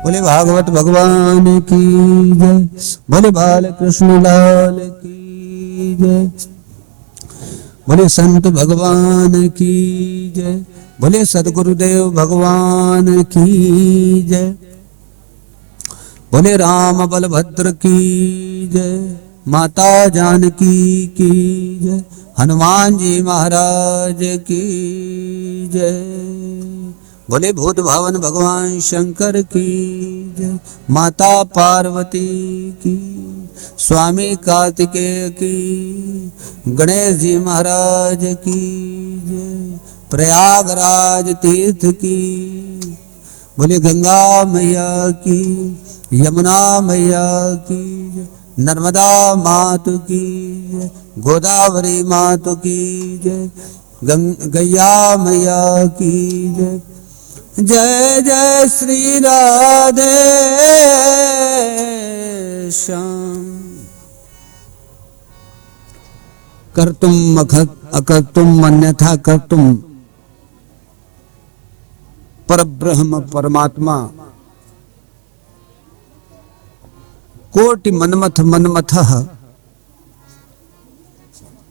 बोले भागवत भगवान की जय, बोले बाल कृष्ण लाल की जय, बोले संत भगवान की जय, बोले सदगुरुदेव भगवान की जय, बोले राम बलभद्र की जय, माता जानकी की जय, हनुमान जी महाराज की जय, बोले भूत भवन भगवान शंकर की जय, माता पार्वती की, स्वामी कार्तिकेय की, गणेश जी महाराज की जय, प्रयागराज तीर्थ की, बोले गंगा मैया की, यमुना मैया की जय, नर्मदा मात की जय, गोदावरी मात की जय, गैया मैया की जय, जय जय श्री राधे श्याम। कर्तुम अकर्तुम अन्यथा कर्तुम, परब्रह्म परमात्मा कोटि मनमथ मनमथः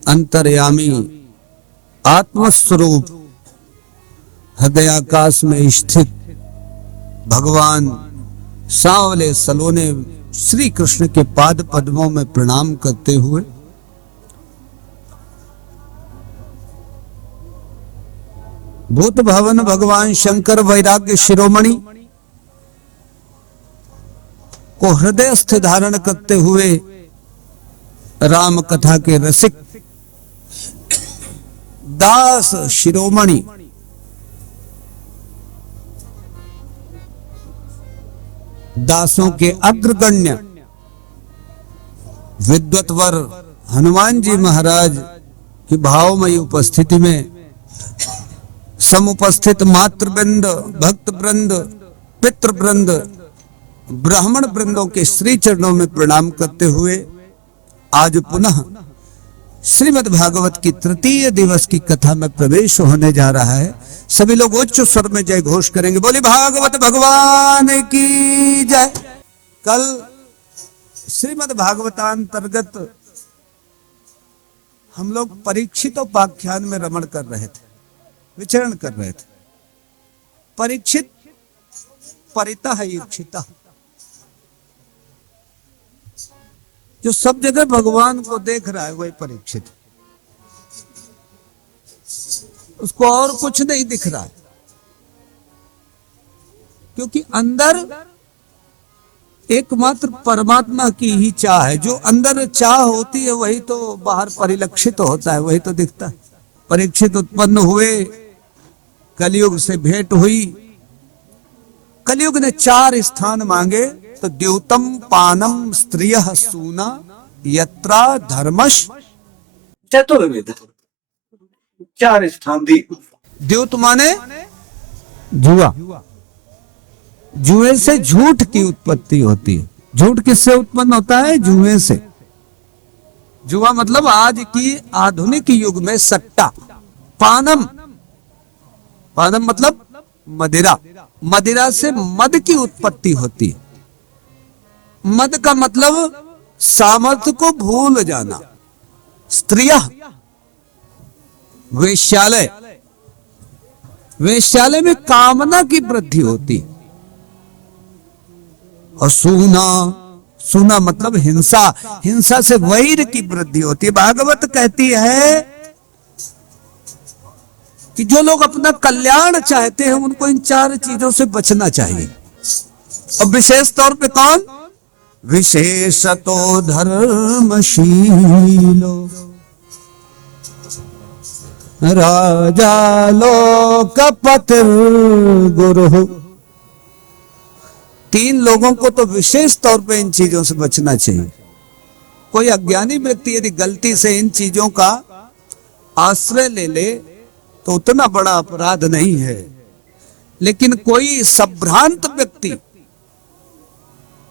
अंतर्यामी आत्मस्वरूप हृदयाकाश में स्थित भगवान सांवले सलोने श्री कृष्ण के पाद पद्मों में प्रणाम करते हुए भूत भवन भगवान शंकर वैराग्य शिरोमणि को हृदयस्थ धारण करते हुए राम कथा के रसिक दास शिरोमणि दासों के अग्रगण्य विद्वतवर हनुमान जी महाराज की भावमयी उपस्थिति में समुपस्थित मातृवृंद, भक्त वृंद, पितृ वृंद, ब्राह्मण वृंदों के श्री चरणों में प्रणाम करते हुए आज पुनः श्रीमद् भागवत की तृतीय दिवस की कथा में प्रवेश होने जा रहा है। सभी लोग उच्च स्वर में जय घोष करेंगे, बोले भागवत भगवान की जय। कल श्रीमद् भागवतांतर्गत हम लोग परीक्षितोपाख्यान में रमण कर रहे थे, विचरण कर रहे थे। परीक्षित परितः ईक्षितः, जो सब जगह भगवान को देख रहा है वही परीक्षित, उसको और कुछ नहीं दिख रहा है, क्योंकि अंदर एकमात्र परमात्मा की ही चाह है। जो अंदर चाह होती है वही तो बाहर परिलक्षित होता है, वही तो दिखता है। परीक्षित उत्पन्न हुए, कलयुग से भेंट हुई। कलयुग ने 4 स्थान मांगे, तो द्यूतम पानम स्त्रियः सूना यत्रा धर्मश चतुर्विध, 4 स्थान दी। द्यूत माने जुआ, जुए से झूठ की उत्पत्ति होती है। झूठ किससे उत्पन्न होता है? जुए से। जुआ मतलब आज की आधुनिक युग में सट्टा। पानम, पानम मतलब मदिरा, मदिरा से मद की उत्पत्ति होती है। मद का मतलब सामर्थ्य को भूल जाना। स्त्रिया, वेश्यालय, वेश्यालय में कामना की वृद्धि होती। और सूना, सूना मतलब हिंसा, हिंसा से वैर की वृद्धि होती है। भागवत कहती है कि जो लोग अपना कल्याण चाहते हैं उनको इन 4 चीजों से बचना चाहिए। और विशेष तौर पे कौन? विशेषतो धर्मशीलो राजा लोकपतिर गुरु। 3 लोगों को तो विशेष तौर पे इन चीजों से बचना चाहिए। कोई अज्ञानी व्यक्ति यदि गलती से इन चीजों का आश्रय ले ले तो उतना बड़ा अपराध नहीं है, लेकिन कोई संभ्रांत व्यक्ति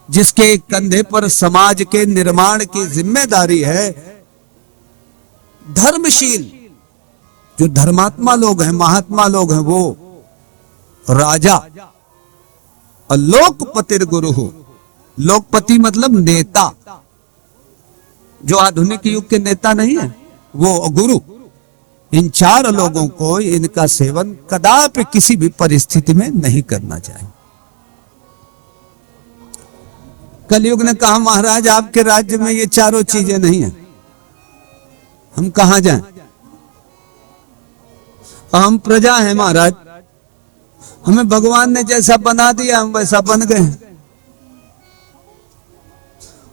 जिसके कंधे पर समाज के निर्माण की जिम्मेदारी है, धर्मशील जो धर्मात्मा लोग हैं, महात्मा लोग हैं, वो राजा और लोकपतिर गुरु हो। लोकपति मतलब नेता, जो आधुनिक युग के नेता नहीं है वो गुरु। इन चार लोगों को इनका सेवन कदापि किसी भी परिस्थिति में नहीं करना चाहिए। कलयुग ने कहा महाराज आपके राज्य में ये चारों चीजें नहीं है, हम कहां जाएं? हम प्रजा हैं महाराज, हमें भगवान ने जैसा बना दिया हम वैसा बन गए हैं,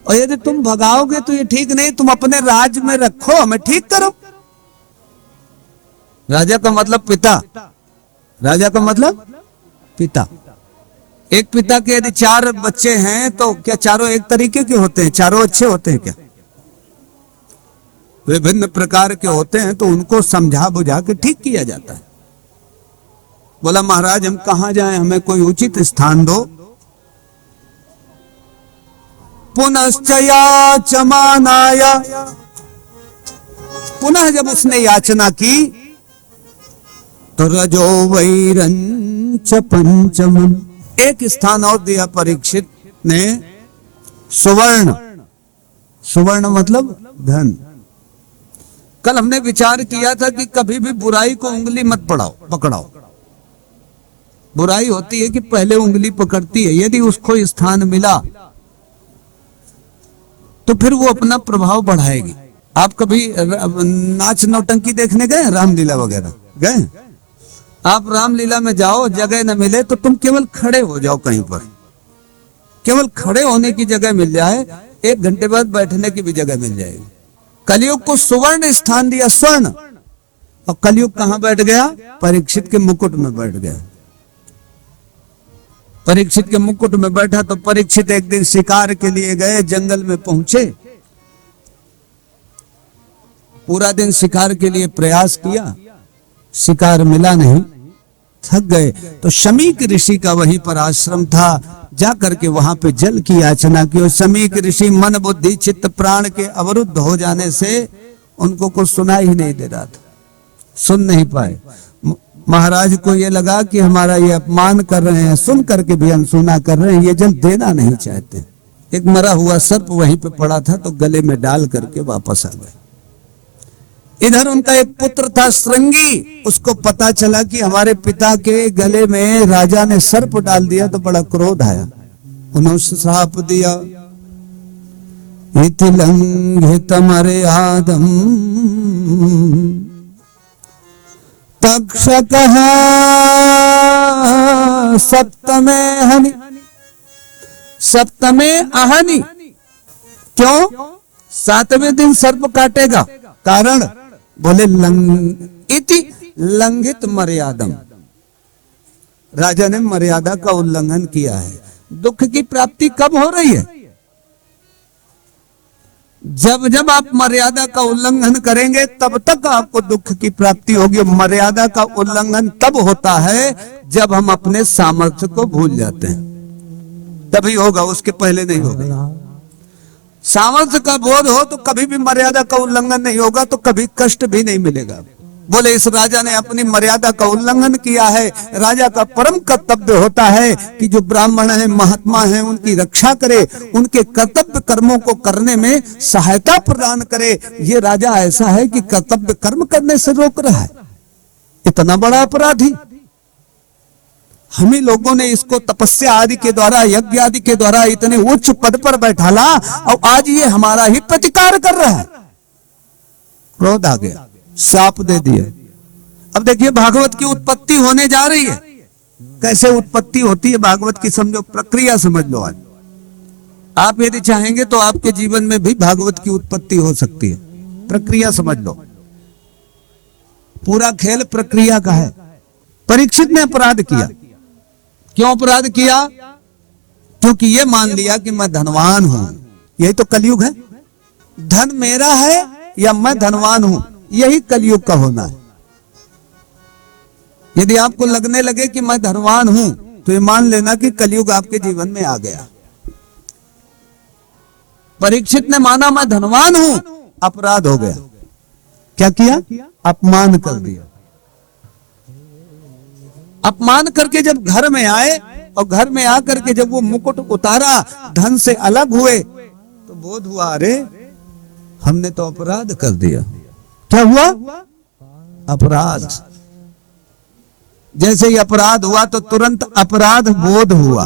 और यदि तुम भगाओगे तो ये ठीक नहीं, तुम अपने राज्य में रखो, हमें ठीक करो। राजा का मतलब पिता, राजा का मतलब पिता। एक पिता के यदि 4 बच्चे हैं तो क्या चारों एक तरीके के होते हैं? चारों अच्छे होते हैं क्या? विभिन्न प्रकार के होते हैं, तो उनको समझा बुझा के ठीक किया जाता है। बोला महाराज हम कहां जाएं, हमें कोई उचित स्थान दो। पुनश्च याचमानाय, पुनः जब उसने याचना की तो रजो वैरंच पंचमम, एक स्थान और दिया परीक्षित ने, सुवर्ण। सुवर्ण मतलब धन। कल हमने विचार किया था कि कभी भी बुराई को उंगली मत पकड़ाओ। बुराई होती है कि पहले उंगली पकड़ती है। यदि उसको स्थान मिला तो फिर वो अपना प्रभाव बढ़ाएगी। आप कभी नाच नौटंकी देखने गए? रामलीला वगैरह गए? आप रामलीला में जाओ, जगह न मिले तो तुम केवल खड़े हो जाओ कहीं पर, केवल खड़े होने की जगह मिल जाए, 1 घंटे बाद बैठने की भी जगह मिल जाएगी। कलयुग को सुवर्ण स्थान दिया, स्वर्ण। और कलयुग कहां बैठ गया? परीक्षित के मुकुट में बैठ गया। परीक्षित के मुकुट में बैठा तो परीक्षित एक दिन शिकार के लिए गए, जंगल में पहुंचे, पूरा दिन शिकार के लिए प्रयास किया, शिकार मिला नहीं, थक गए। तो शमीक ऋषि का वहीं पर आश्रम था, जाकर के वहां पे जल की याचना की। और शमीक ऋषि मन बुद्धि चित्त प्राण के अवरुद्ध हो जाने से उनको कुछ सुनाई ही नहीं दे रहा था, सुन नहीं पाए। महाराज को ये लगा कि हमारा ये अपमान कर रहे हैं, सुन करके भी अनसुना कर रहे हैं, ये जल देना नहीं चाहते। एक मरा हुआ सर्प वहीं पे पड़ा था तो गले में डाल करके वापस आ गए। इधर उनका एक पुत्र था श्रृंगी, उसको पता चला कि हमारे पिता के गले में राजा ने सर्प डाल दिया, तो बड़ा क्रोध आया। उन्होंने श्राप दिया, इति लंघित मर्यादम तक्षकः सप्तमे हनि, सप्तमे अहनि। क्यों? 7वें दिन सर्प काटेगा। कारण बोले इति लंघित मर्यादम, राजा ने मर्यादा का उल्लंघन किया है। दुख की प्राप्ति कब हो रही है? जब जब आप मर्यादा का उल्लंघन करेंगे तब तक आपको दुख की प्राप्ति होगी। मर्यादा का उल्लंघन तब होता है जब हम अपने सामर्थ्य को भूल जाते हैं, तभी होगा, उसके पहले नहीं होगा। सामर्थ्य का बोध हो तो कभी भी मर्यादा का उल्लंघन नहीं होगा, तो कभी कष्ट भी नहीं मिलेगा। बोले इस राजा ने अपनी मर्यादा का उल्लंघन किया है। राजा का परम कर्तव्य होता है कि जो ब्राह्मण है, महात्मा है, उनकी रक्षा करे, उनके कर्तव्य कर्मों को करने में सहायता प्रदान करे। ये राजा ऐसा है कि कर्तव्य कर्म करने से रोक रहा है, इतना बड़ा अपराधी। हम ही लोगों ने इसको तपस्या आदि के द्वारा, यज्ञ आदि के द्वारा इतने उच्च पद पर बैठाला, और आज ये हमारा ही प्रतिकार कर रहा है। क्रोध आ गया, शाप दे दिया। अब देखिए भागवत की उत्पत्ति होने जा रही है। कैसे उत्पत्ति होती है भागवत की, समझो, प्रक्रिया समझ लो। आज आप यदि चाहेंगे तो आपके जीवन में भी भागवत की उत्पत्ति हो सकती है। प्रक्रिया समझ लो, पूरा खेल प्रक्रिया का है। परीक्षित ने अपराध किया। क्यों अपराध किया? क्योंकि ये मान लिया कि मैं धनवान हूं। यही तो कलयुग है, धन मेरा है या मैं धनवान हूं, यही कलयुग का होना है। यदि आपको लगने लगे कि मैं धनवान हूं तो ये मान लेना कि कलयुग आपके जीवन में आ गया। परीक्षित ने माना मैं धनवान हूं, अपराध हो गया। क्या किया? अपमान कर दिया। अपमान करके जब घर में आए और घर में आकर के जब वो मुकुट उतारा, धन से अलग हुए, तो बोध हुआ अरे हमने तो अपराध कर दिया। क्या हुआ? अपराध। जैसे ही अपराध हुआ तो तुरंत अपराध बोध हुआ।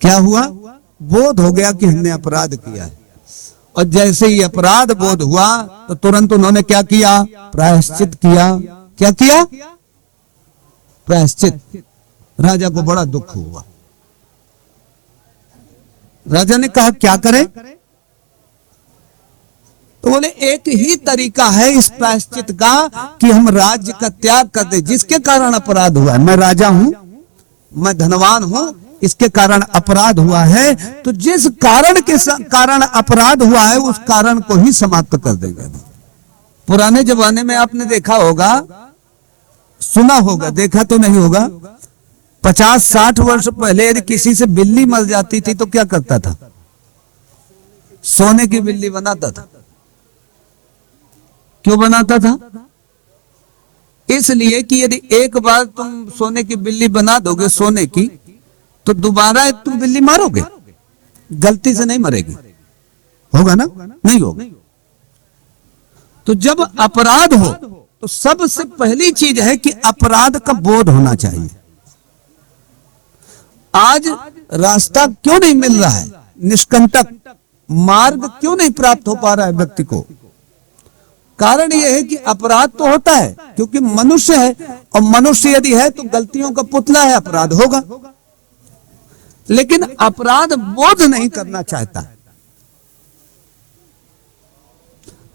क्या हुआ? बोध हो गया कि हमने अपराध किया है। और जैसे ही अपराध बोध हुआ तो तुरंत उन्होंने क्या किया? प्रायश्चित किया। क्या किया? प्रायश्चित। राजा को बड़ा दुख हुआ। राजा ने कहा क्या करें? तो बोले एक ही तरीका है इस प्रायश्चित का कि हम राज्य का त्याग कर दे। जिसके कारण अपराध हुआ है, मैं राजा हूं, मैं धनवान हूं, इसके कारण अपराध हुआ है, तो जिस कारण के कारण अपराध हुआ है उस कारण को ही समाप्त कर देंगे। पुराने जमाने में आपने देखा होगा, सुना होगा, देखा तो नहीं होगा, 50-60 वर्ष पहले यदि किसी से बिल्ली मर जाती थी तो क्या करता था? सोने की बिल्ली बनाता था। क्यों बनाता था? इसलिए कि यदि एक बार तुम सोने की बिल्ली बना दोगे सोने की, तो दोबारा तुम बिल्ली मारोगे, गलती से नहीं मरेगी। होगा ना? नहीं होगा। तो जब अपराध हो तो सबसे पहली चीज है कि अपराध का बोध होना चाहिए। आज रास्ता क्यों नहीं मिल रहा है? निष्कंटक मार्ग क्यों नहीं प्राप्त हो पा रहा है व्यक्ति को? कारण यह है कि अपराध तो होता है, क्योंकि मनुष्य है, और मनुष्य यदि है तो गलतियों का पुतला है, अपराध होगा। लेकिन अपराध बोध नहीं करना चाहता।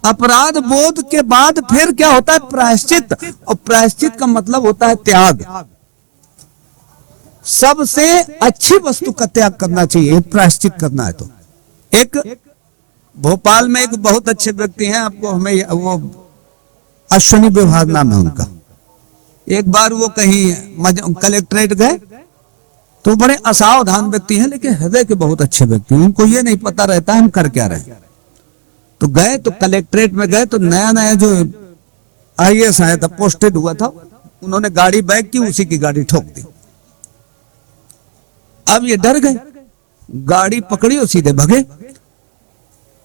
अपराध बोध के बाद फिर क्या होता है? प्रायश्चित। और प्रायश्चित का मतलब होता है त्याग। सबसे अच्छी वस्तु का त्याग करना चाहिए प्रायश्चित करना है। तो एक भोपाल में एक बहुत अच्छे व्यक्ति हैं, आपको हमें वो अश्विनी विभाग नाम है उनका। एक बार वो कहीं कलेक्ट्रेट गए तो बड़े असावधान व्यक्ति हैं, लेकिन हृदय के बहुत अच्छे व्यक्ति हैं। उनको ये नहीं पता रहता हम कर क्या रहे। तो गए तो कलेक्ट्रेट में गए तो नया नया जो IAS आया था, पोस्टेड हुआ था, उन्होंने गाड़ी बैक की, उसी की गाड़ी ठोक दी। अब ये डर गए, गाड़ी पकड़ी और सीधे भगे।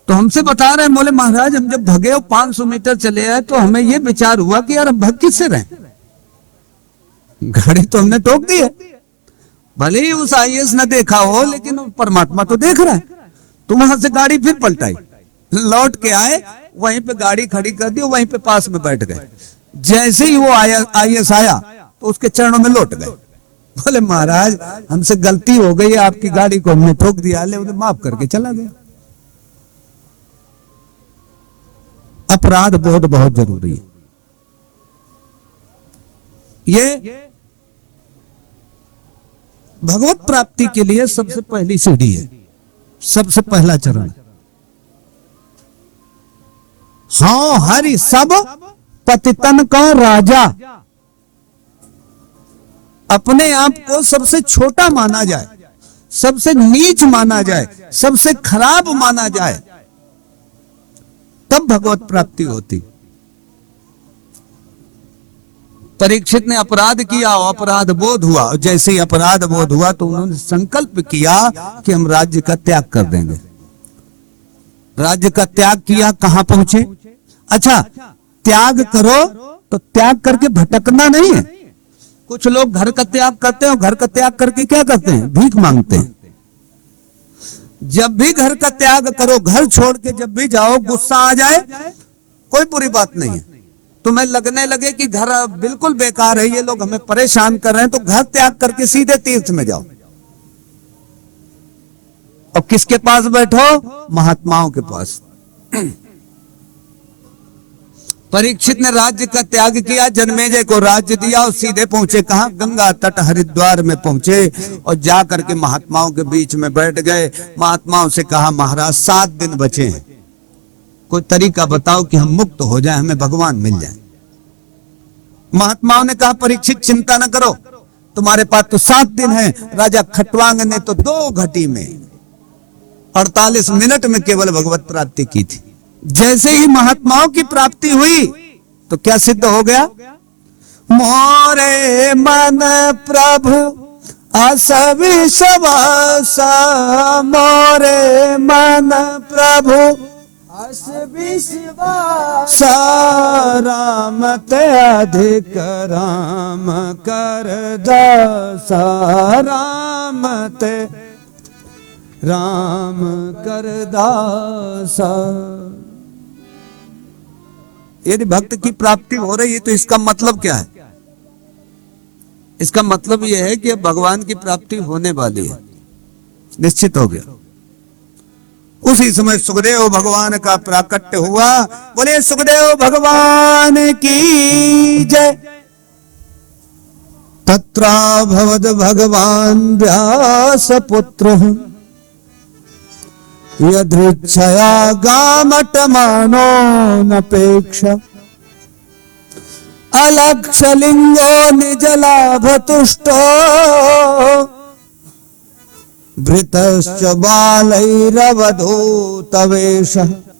तो हमसे बता रहे हैं, बोले महाराज हम जब भगे और 500 मीटर चले आए तो हमें ये विचार हुआ कि यार हम भग किससे रहे, गाड़ी तो हमने ठोक दी है। भले ही उस IAS ने देखा हो, लेकिन परमात्मा तो देख रहा है। तो वहां से गाड़ी फिर पलटाई, लौट के आए, वहीं पे गाड़ी खड़ी कर दी, वहीं पे पास में बैठ गए। जैसे ही वो IAS आया तो उसके चरणों में लौट गए। बोले महाराज हमसे गलती हो गई, आपकी गाड़ी को हमने ठोक दिया, ले उन्हें माफ करके चला गया। अपराध बोध बहुत जरूरी है। ये भगवत प्राप्ति के लिए सबसे पहली सीढ़ी है, सबसे पहला चरण। हाँ हरि सब पतितन का राजा। अपने आप को सबसे छोटा माना जाए, सबसे नीच माना जाए, सबसे खराब माना जाए, तब भगवत प्राप्ति होती। परीक्षित ने अपराध किया और अपराध बोध हुआ, और जैसे ही अपराध बोध हुआ तो उन्होंने संकल्प किया कि हम राज्य का त्याग कर देंगे। राज्य का त्याग किया, कहां पहुंचे? अच्छा, त्याग करो तो त्याग करके भटकना नहीं है। कुछ लोग घर का त्याग करते हैं और घर का त्याग करके क्या करते हैं? भीख मांगते हैं। जब भी घर का त्याग करो, घर छोड़ के जब भी जाओ, गुस्सा आ जाए कोई बुरी बात नहीं है। तुम्हें लगने लगे कि घर बिल्कुल बेकार है, ये लोग हमें परेशान कर रहे हैं, तो घर त्याग करके सीधे तीर्थ में जाओ और किसके पास बैठो? महात्माओं के पास। परीक्षित ने राज्य का त्याग किया, जन्मेजय को राज्य दिया और सीधे पहुंचे कहां? गंगा तट हरिद्वार में पहुंचे और जाकर के महात्माओं के बीच में बैठ गए। महात्माओं से कहा महाराज 7 दिन बचे हैं, कोई तरीका बताओ कि हम मुक्त हो जाए, हमें भगवान मिल जाए। महात्माओं ने कहा परीक्षित चिंता न करो, तुम्हारे पास तो 7 दिन है। राजा खटवांग ने तो 2 घटी में 48 मिनट में केवल भगवत प्राप्ति की थी। जैसे ही महात्माओं की प्राप्ति हुई तो क्या सिद्ध हो गया? मोरे मन प्रभु आस विश्वास मोरे मन प्रभु आस विश्वास राम ते अधिक राम कर दास राम ते राम कर दास। यदि भक्त की प्राप्ति हो रही है तो इसका मतलब क्या है? इसका मतलब यह है कि अब भगवान की प्राप्ति होने वाली है, निश्चित हो गया। उसी समय सुखदेव भगवान का प्राकट्य हुआ। बोले सुखदेव भगवान की जय। तत्राभवद भगवान व्यास पुत्र यदृच्छया गामटमानो नपेक्षा अलक्षलिंगो निजलाभतुष्टो भृतश्च बालैरवधूतवेश।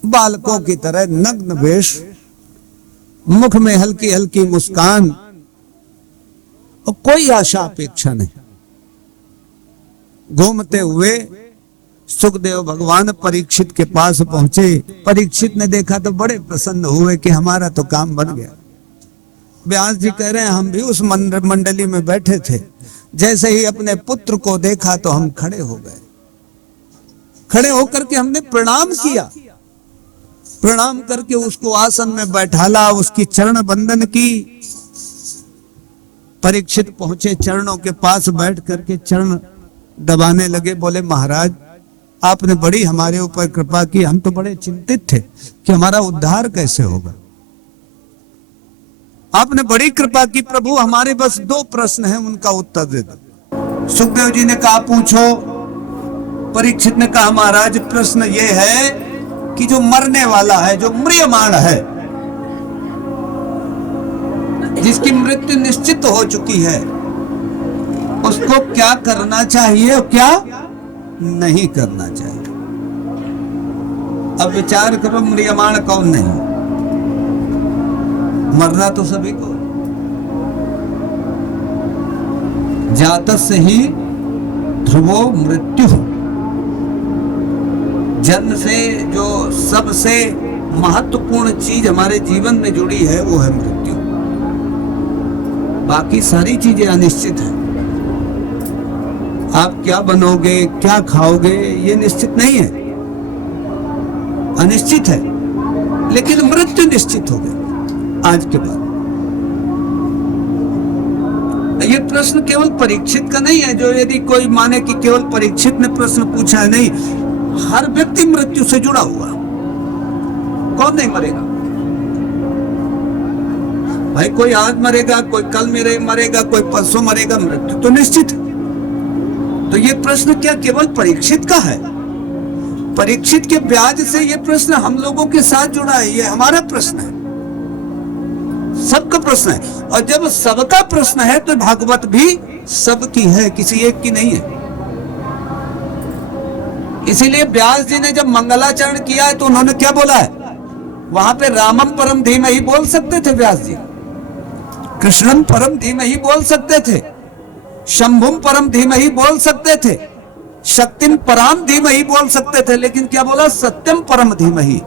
बालकों की तरह नग्न वेश, मुख में हल्की हल्की मुस्कान और कोई आशा अपेक्षा नहीं। घूमते हुए सुखदेव भगवान परीक्षित के पास पहुंचे। परीक्षित ने देखा तो बड़े प्रसन्न हुए कि हमारा तो काम बन गया। व्यास जी कह रहे हैं हम भी उस मंडली में बैठे थे, जैसे ही अपने पुत्र को देखा तो हम खड़े हो गए। खड़े होकर के हमने प्रणाम किया, प्रणाम करके उसको आसन में बैठाला, उसकी चरण बंदन की। परीक्षित पहुंचे, चरणों के पास बैठ करके चरण दबाने लगे। बोले महाराज आपने बड़ी हमारे ऊपर कृपा की, हम तो बड़े चिंतित थे कि हमारा उद्धार कैसे होगा। आपने बड़ी कृपा की प्रभु, हमारे बस 2 प्रश्न हैं, उनका उत्तर दे दो। सुखदेव जी ने कहा पूछो। परीक्षित ने कहा महाराज प्रश्न ये है कि जो मरने वाला है, जो म्रियमाण है, जिसकी मृत्यु निश्चित हो चुकी है, उसको क्या करना चाहिए और क्या नहीं करना चाहिए। अब विचार करो, म्रियमाण कौन नहीं? मरना तो सभी को। जातस्य ही ध्रुवो मृत्यु। जन्म से जो सबसे महत्वपूर्ण चीज हमारे जीवन में जुड़ी है वो है मृत्यु। बाकी सारी चीजें अनिश्चित है। आप क्या बनोगे, क्या खाओगे, ये निश्चित नहीं है, अनिश्चित है। लेकिन मृत्यु निश्चित हो गई आज के बाद। ये प्रश्न केवल परीक्षित का नहीं है, जो यदि कोई माने कि केवल परीक्षित ने प्रश्न पूछा है, नहीं, हर व्यक्ति मृत्यु से जुड़ा हुआ। कौन नहीं मरेगा भाई? कोई आज मरेगा, कोई कल मरेगा, कोई परसों मरेगा। मृत्यु तो निश्चित है। तो ये प्रश्न क्या केवल परीक्षित का है? परीक्षित के ब्याज से ये प्रश्न हम लोगों के साथ जुड़ा है। ये हमारा प्रश्न है, सबका प्रश्न है। और जब सबका प्रश्न है तो भागवत भी सबकी है, किसी एक की नहीं है। इसीलिए व्यास जी ने जब मंगलाचरण किया है तो उन्होंने क्या बोला है? वहां पे रामम परम धीमहि बोल सकते थे व्यास जी, कृष्णम परम धीमहि बोल सकते थे, शंभुम परम धीमहि बोल सकते थे, शक्तिम पराम धीमहि बोल सकते थे, लेकिन क्या बोला? सत्यम परम धीमहि।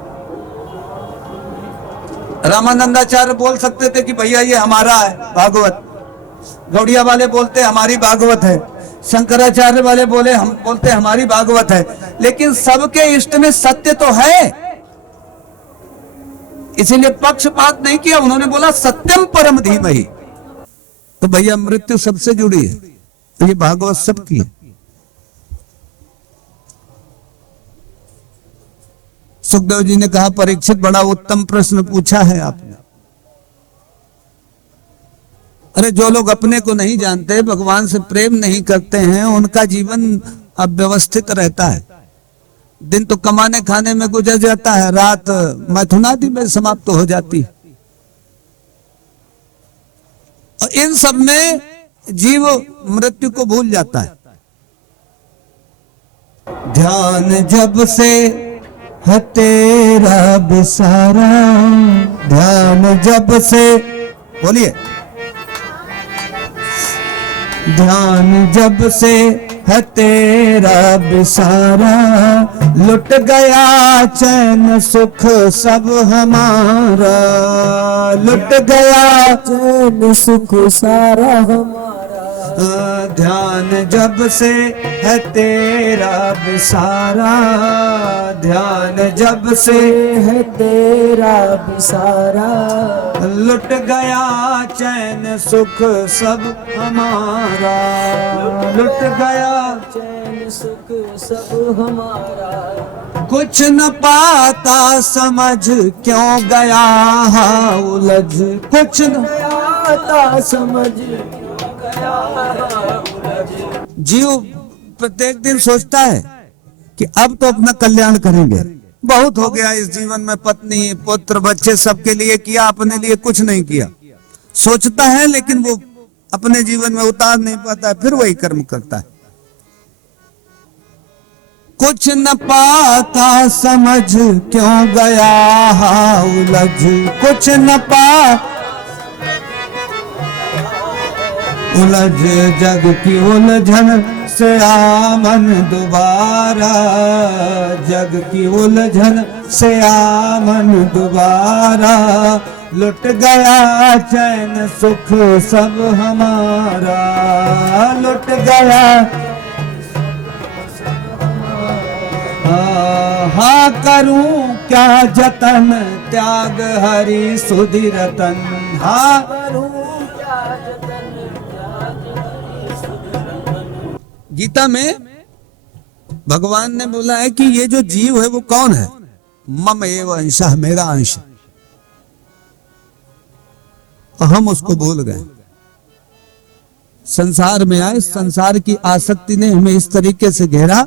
रामानंदाचार्य बोल सकते थे कि भैया ये हमारा है भागवत, गौड़िया वाले बोलते हमारी भागवत है, शंकराचार्य वाले बोलते हमारी भागवत है, लेकिन सबके इष्ट में सत्य तो है। इसीलिए पक्षपात नहीं किया, उन्होंने बोला सत्यम परम धीमहि। तो भैया मृत्यु सबसे जुड़ी है, तो ये भागवत सबकी है। सुखदेव जी ने कहा परीक्षित बड़ा उत्तम प्रश्न पूछा है आपने। अरे जो लोग अपने को नहीं जानते, भगवान से प्रेम नहीं करते हैं, उनका जीवन अव्यवस्थित रहता है। दिन तो कमाने खाने में गुजर जाता है, रात मैथुनादि में समाप्त हो जाती है। और इन सब में जीव मृत्यु को भूल जाता है। ध्यान जब से है तेरा बिसारा, ध्यान जब से, बोलिए, ध्यान जब से है तेरा बिसारा, लुट गया चैन सुख सब हमारा, लुट गया चैन सुख सारा हमारा। ध्यान जब से है तेरा बिसारा, ध्यान जब से है तेरा बिसारा, लुट गया चैन सुख सब हमारा, लुट गया चैन सुख सब हमारा। कुछ न पाता समझ क्यों गया उलझ, कुछ न आता समझ जीव प्रत्येक दिन सोचता है कि अब तो अपना कल्याण करेंगे, बहुत हो गया इस जीवन में, पत्नी पुत्र बच्चे सबके लिए किया, अपने लिए कुछ नहीं किया। सोचता है लेकिन वो अपने जीवन में उतार नहीं पाता है, फिर वही कर्म करता है। कुछ न पाता समझ क्यों गया उलझ, कुछ न पा उलझ जग की उलझन से आमन दोबारा, जग की उलझन से आमन दोबारा, लुट गया चैन सुख सब हमारा, लुट गया। हाँ करूं क्या जतन त्याग हरि सुधि रतन, हाँ करूं क्या जतन। गीता में भगवान ने बोला है कि ये जो जीव है वो कौन है, मम एव अंशः, मेरा अंश। और हम उसको भूल गए, संसार में आए, संसार की आसक्ति ने हमें इस तरीके से घेरा,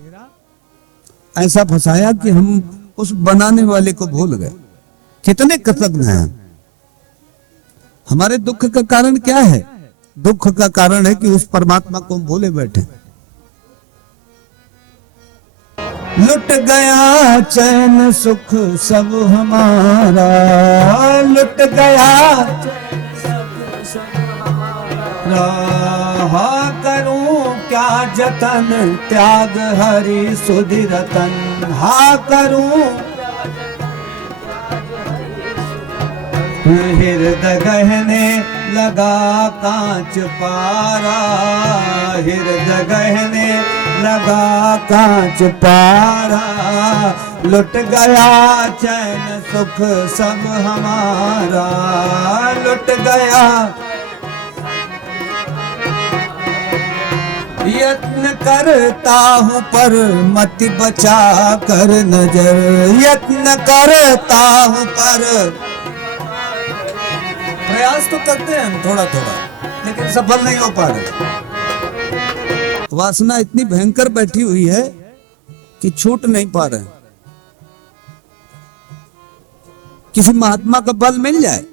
ऐसा फंसाया कि हम उस बनाने वाले को भूल गए। कितने कृतज्ञ हैं। हमारे दुख का कारण क्या है? दुख का कारण है कि उस परमात्मा को हम भूले बैठे। लुट गया चैन सुख सब हमारा, लुट गया रहा करूं क्या जतन त्याग हरि सुधि रतन, हा करूं हृदय गहने लगा कांच पारा, हृदय गहने लगा कांच पारा, लुट गया चैन सुख सब हमारा, लुट गया। यत्न करता हूँ पर मत बचा कर नजर, यत्न करता हूँ पर, प्रयास तो करते हैं हम थोड़ा थोड़ा, लेकिन सफल नहीं हो पा रहे। वासना इतनी भयंकर बैठी हुई है कि छूट नहीं पा रहे। किसी महात्मा का बल मिल जाए,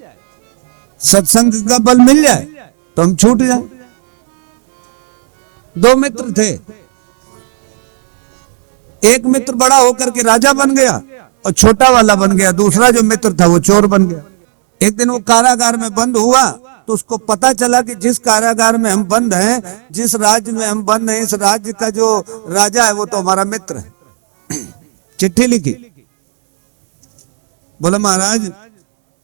सत्संग का बल मिल जाए तो हम छूट जाए। दो मित्र थे, एक मित्र बड़ा होकर के राजा बन गया और छोटा वाला बन गया, दूसरा जो मित्र था वो चोर बन गया। एक दिन वो कारागार में बंद हुआ तो उसको पता चला कि जिस कारागार में हम बंद हैं, जिस राज्य में हम बंद हैं, इस राज्य का जो राजा है वो तो हमारा मित्र है। चिट्ठी लिखी, बोला महाराज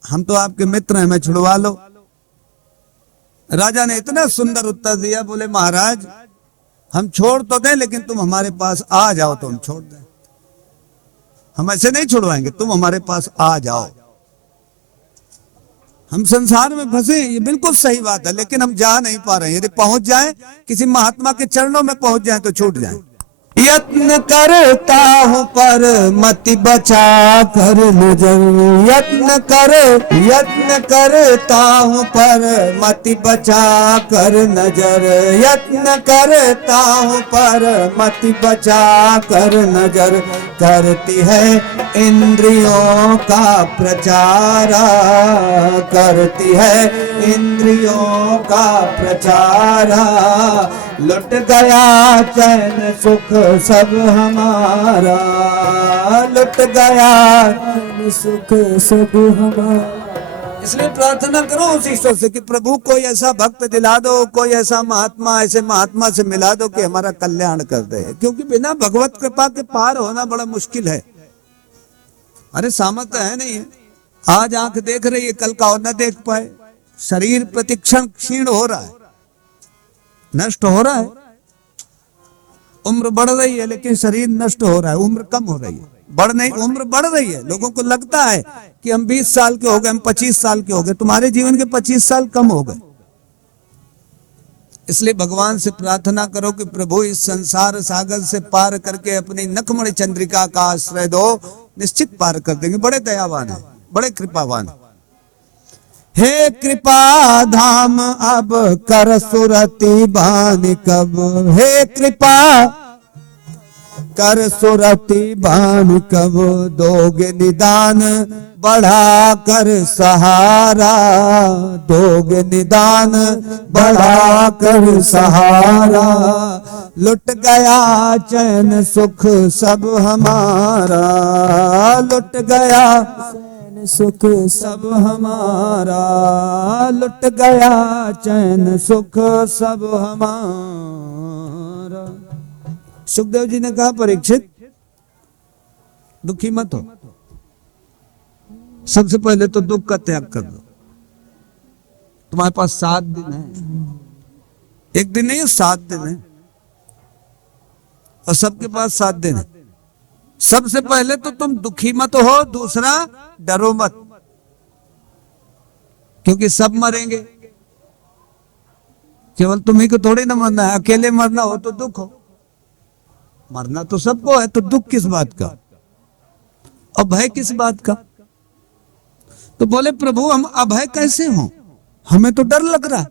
हम तो आपके मित्र हैं, मैं छुड़वा लो। राजा ने इतना सुंदर उत्तर दिया, बोले महाराज हम छोड़ तो दें लेकिन तुम हमारे पास आ जाओ तो हम छोड़ दें, हम ऐसे नहीं छुड़वाएंगे, तुम हमारे पास आ जाओ। हम संसार में फंसे, ये बिल्कुल सही बात है, लेकिन हम जा नहीं पा रहे हैं। यदि पहुंच जाए, किसी महात्मा के चरणों में पहुंच जाए तो छूट जाए। यत्न करता हूँ पर मत बचा कर नजर, यत्न करता हूँ पर मत बचा कर नजर, यत्न करता हूँ पर मत बचा कर नजर, करती है इंद्रियों का प्रचारा, करती है इंद्रियों का प्रचारा, लुट गया चैन सुख सब हमारा, लुट गया सुख सब हमारा। इसलिए प्रार्थना करो उस ईश्वर से कि प्रभु कोई ऐसा भक्त दिला दो, कोई ऐसा महात्मा, ऐसे महात्मा से मिला दो कि हमारा कल्याण कर दे, क्योंकि बिना भगवत कृपा के पार होना बड़ा मुश्किल है। अरे सामर्थ्य है नहीं है, आज आंख देख रही है, कल का और न देख पाए। शरीर प्रतिक्षण क्षीण हो रहा है, नष्ट हो रहा है। उम्र बढ़ रही है लेकिन शरीर नष्ट हो रहा है, उम्र कम हो रही है, बढ़ नहीं, उम्र बढ़ रही है। लोगों को लगता है कि हम 20 साल के हो गए, हम 25 साल के हो गए, तुम्हारे जीवन के 25 साल कम हो गए। इसलिए भगवान से प्रार्थना करो कि प्रभु इस संसार सागर से पार करके अपनी नखमणि चंद्रिका का आश्रय दो, निश्चित पार कर देंगे। बड़े दयावान है, बड़े कृपावान। हे कृपा धाम अब कर सुरति बान कब, हे कृपा कर सुरति बान कब, दोगे निदान बढ़ा कर सहारा, दोगे निदान बढ़ा कर सहारा, लुट गया चैन सुख सब हमारा, लुट गया सुख सब हमारा, लुट गया चैन सुख सब हमारा। सुखदेव जी ने कहा परीक्षित दुखी मत हो, सबसे पहले तो दुख का त्याग कर दो। तुम्हारे पास 7 दिन है, एक दिन नहीं 7 दिन है, और सबके पास 7 दिन है। सबसे पहले तो तुम दुखी मत हो, दूसरा डरो मत, क्योंकि सब मरेंगे, केवल तुम्ही को थोड़ी ना मरना है। अकेले मरना हो तो दुख हो, मरना तो सबको है, तो दुख किस बात का और भय किस बात का। तो बोले प्रभु हम अभय कैसे हों, हमें तो डर लग रहा,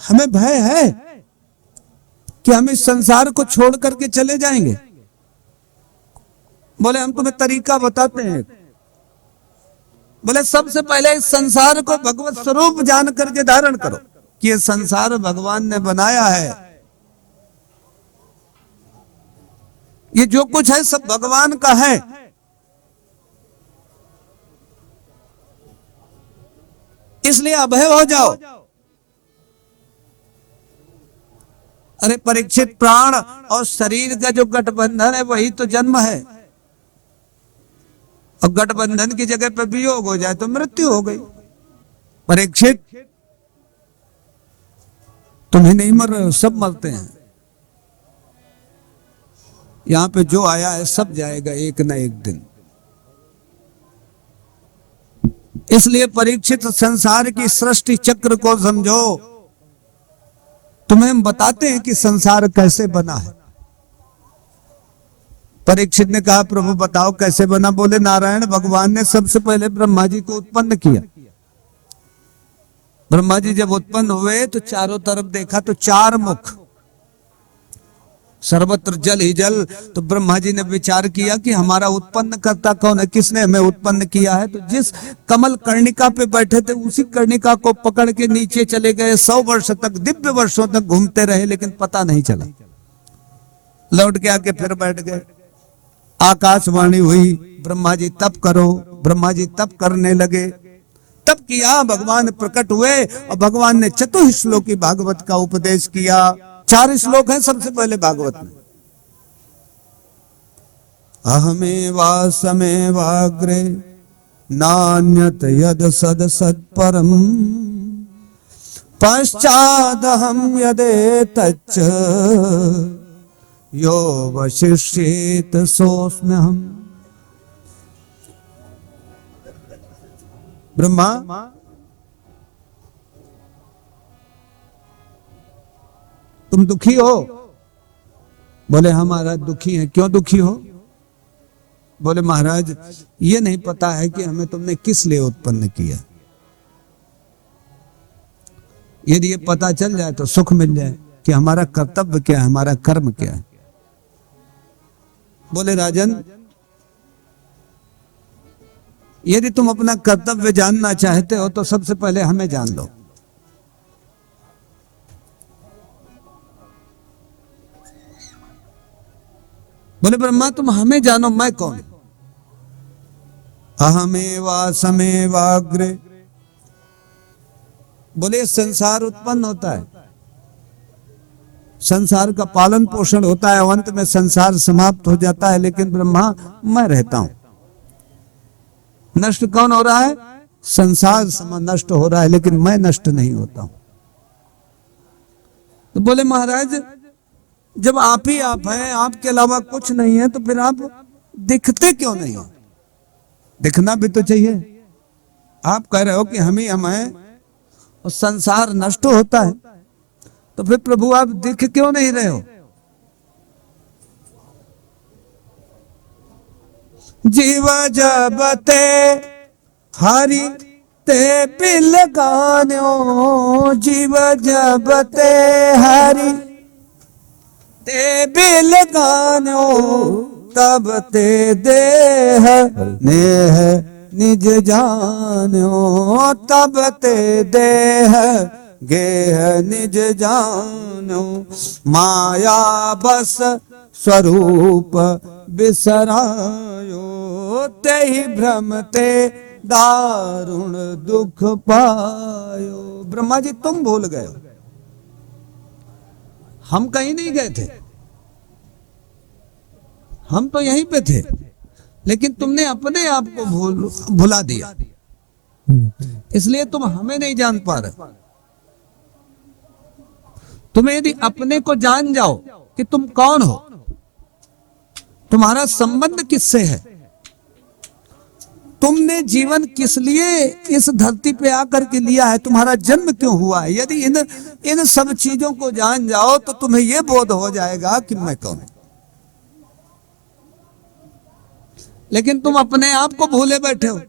हमें भय है कि हम इस संसार को छोड़ करके चले जाएंगे। बोले हम तुम्हें तरीका बताते हैं। बोले सबसे पहले इस संसार को भगवत स्वरूप जान करके धारण करो कि ये संसार भगवान ने बनाया है, ये जो कुछ है सब भगवान का है। इसलिए अभय हो जाओ। अरे परीक्षित, प्राण और शरीर का जो गठबंधन है वही तो जन्म है, और गठबंधन की जगह पे वियोग हो जाए तो मृत्यु हो गई। परीक्षित तुम्हें नहीं मर रहे हो, सब मरते हैं। यहां पे जो आया है सब जाएगा एक ना एक दिन। इसलिए परीक्षित संसार की सृष्टि चक्र को समझो। तुम्हें हम बताते हैं कि संसार कैसे बना है। परीक्षित ने कहा प्रभु बताओ कैसे बना। बोले नारायण भगवान ने सबसे पहले ब्रह्मा जी को उत्पन्न किया। ब्रह्मा जी जब उत्पन्न हुए तो चारों तरफ देखा तो 4 मुख, सर्वत्र जल ही जल। तो ब्रह्मा जी ने विचार किया कि हमारा उत्पन्न करता कौन है, किसने हमें उत्पन्न किया है। तो जिस कमल कर्णिका पे बैठे थे उसी कर्णिका को पकड़ के नीचे चले गए। 100 वर्ष तक, दिव्य वर्षों तक घूमते रहे लेकिन पता नहीं चला। लौट के आके फिर बैठ गए। आकाशवाणी हुई, ब्रह्मा जी तप करो। ब्रह्मा जी तप करने लगे, तप किया, भगवान प्रकट हुए और भगवान ने चतुश्लोकी भागवत का उपदेश किया। 4 श्लोक हैं सबसे पहले भागवत में। अहमेवासमेवाग्रे नान्यत यद सद सत्परम पश्चादहम यदेतच्च यो वशिष्येत सोऽस्म्यहम्। ब्रह्मा तुम दुखी हो? बोले हमारा दुखी है। क्यों दुखी हो? बोले महाराज ये नहीं पता है कि हमें तुमने किस लिए उत्पन्न किया। यदि ये पता चल जाए तो सुख मिल जाए कि हमारा कर्तव्य क्या है, हमारा कर्म क्या है। बोले राजन यदि तुम अपना कर्तव्य जानना चाहते हो तो सबसे पहले हमें जान लो। बोले ब्रह्मा तुम हमें जानो, मैं कौन? अहमेवासमेवाग्रे। बोले संसार उत्पन्न होता है, संसार का पालन पोषण होता है, अंत में संसार समाप्त हो जाता है, लेकिन ब्रह्मा मैं रहता हूं। नष्ट कौन हो रहा है? संसार नष्ट हो रहा है, लेकिन मैं नष्ट नहीं होता हूं। तो बोले महाराज जब आप ही आप हैं, आपके अलावा कुछ नहीं है, तो फिर आप दिखते क्यों नहीं हो? दिखना भी तो चाहिए। आप कह रहे हो कि हम ही हम हैं और संसार नष्ट होता है, तो फिर प्रभु आप दिख क्यों नहीं रहे हो? जीव जबते हरि ते बिल गान्यो, जीव जबते हरि ते बिल गान्यो, तब ते देह नेह निज जान्यो, तब ते देह गेह निज जान्यो, माया बस स्वरूप बिसरायो, तेहि भ्रम ते दारुण दुख पायो। ब्रह्मा जी तुम भूल गए हो, हम कहीं नहीं गए थे, हम तो यहीं पे थे, लेकिन तुमने अपने आप को भुला दिया, इसलिए तुम हमें नहीं जान पा रहे। तुम्हें यदि अपने को जान जाओ कि तुम कौन हो, तुम्हारा संबंध किससे है, तुमने जीवन किस लिए इस धरती पे आकर के लिया है, तुम्हारा जन्म क्यों हुआ है, यदि इन सब चीजों को जान जाओ तो तुम्हें यह बोध हो जाएगा कि मैं कौन हूं। लेकिन तुम अपने आप को भूले बैठे हो।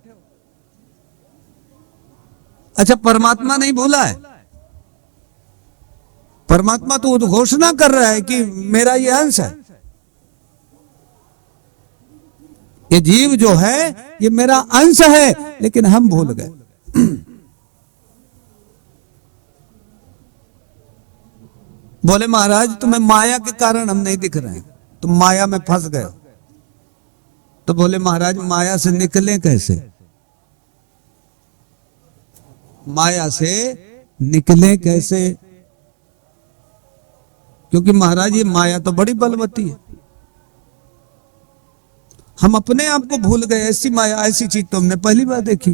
अच्छा परमात्मा नहीं भूला है? परमात्मा तो घोषणा कर रहा है कि मेरा ये अंश है, ये जीव जो है ये मेरा अंश है, लेकिन हम भूल गए। बोले महाराज तुम्हें माया के कारण हम नहीं दिख रहे हैं, तुम माया में फंस गए। तो बोले महाराज माया से निकलें कैसे? माया से निकलें कैसे? क्योंकि महाराज ये माया तो बड़ी बलवती है, हम अपने आप को भूल गए। ऐसी माया, ऐसी चीज तो हमने पहली बार देखी।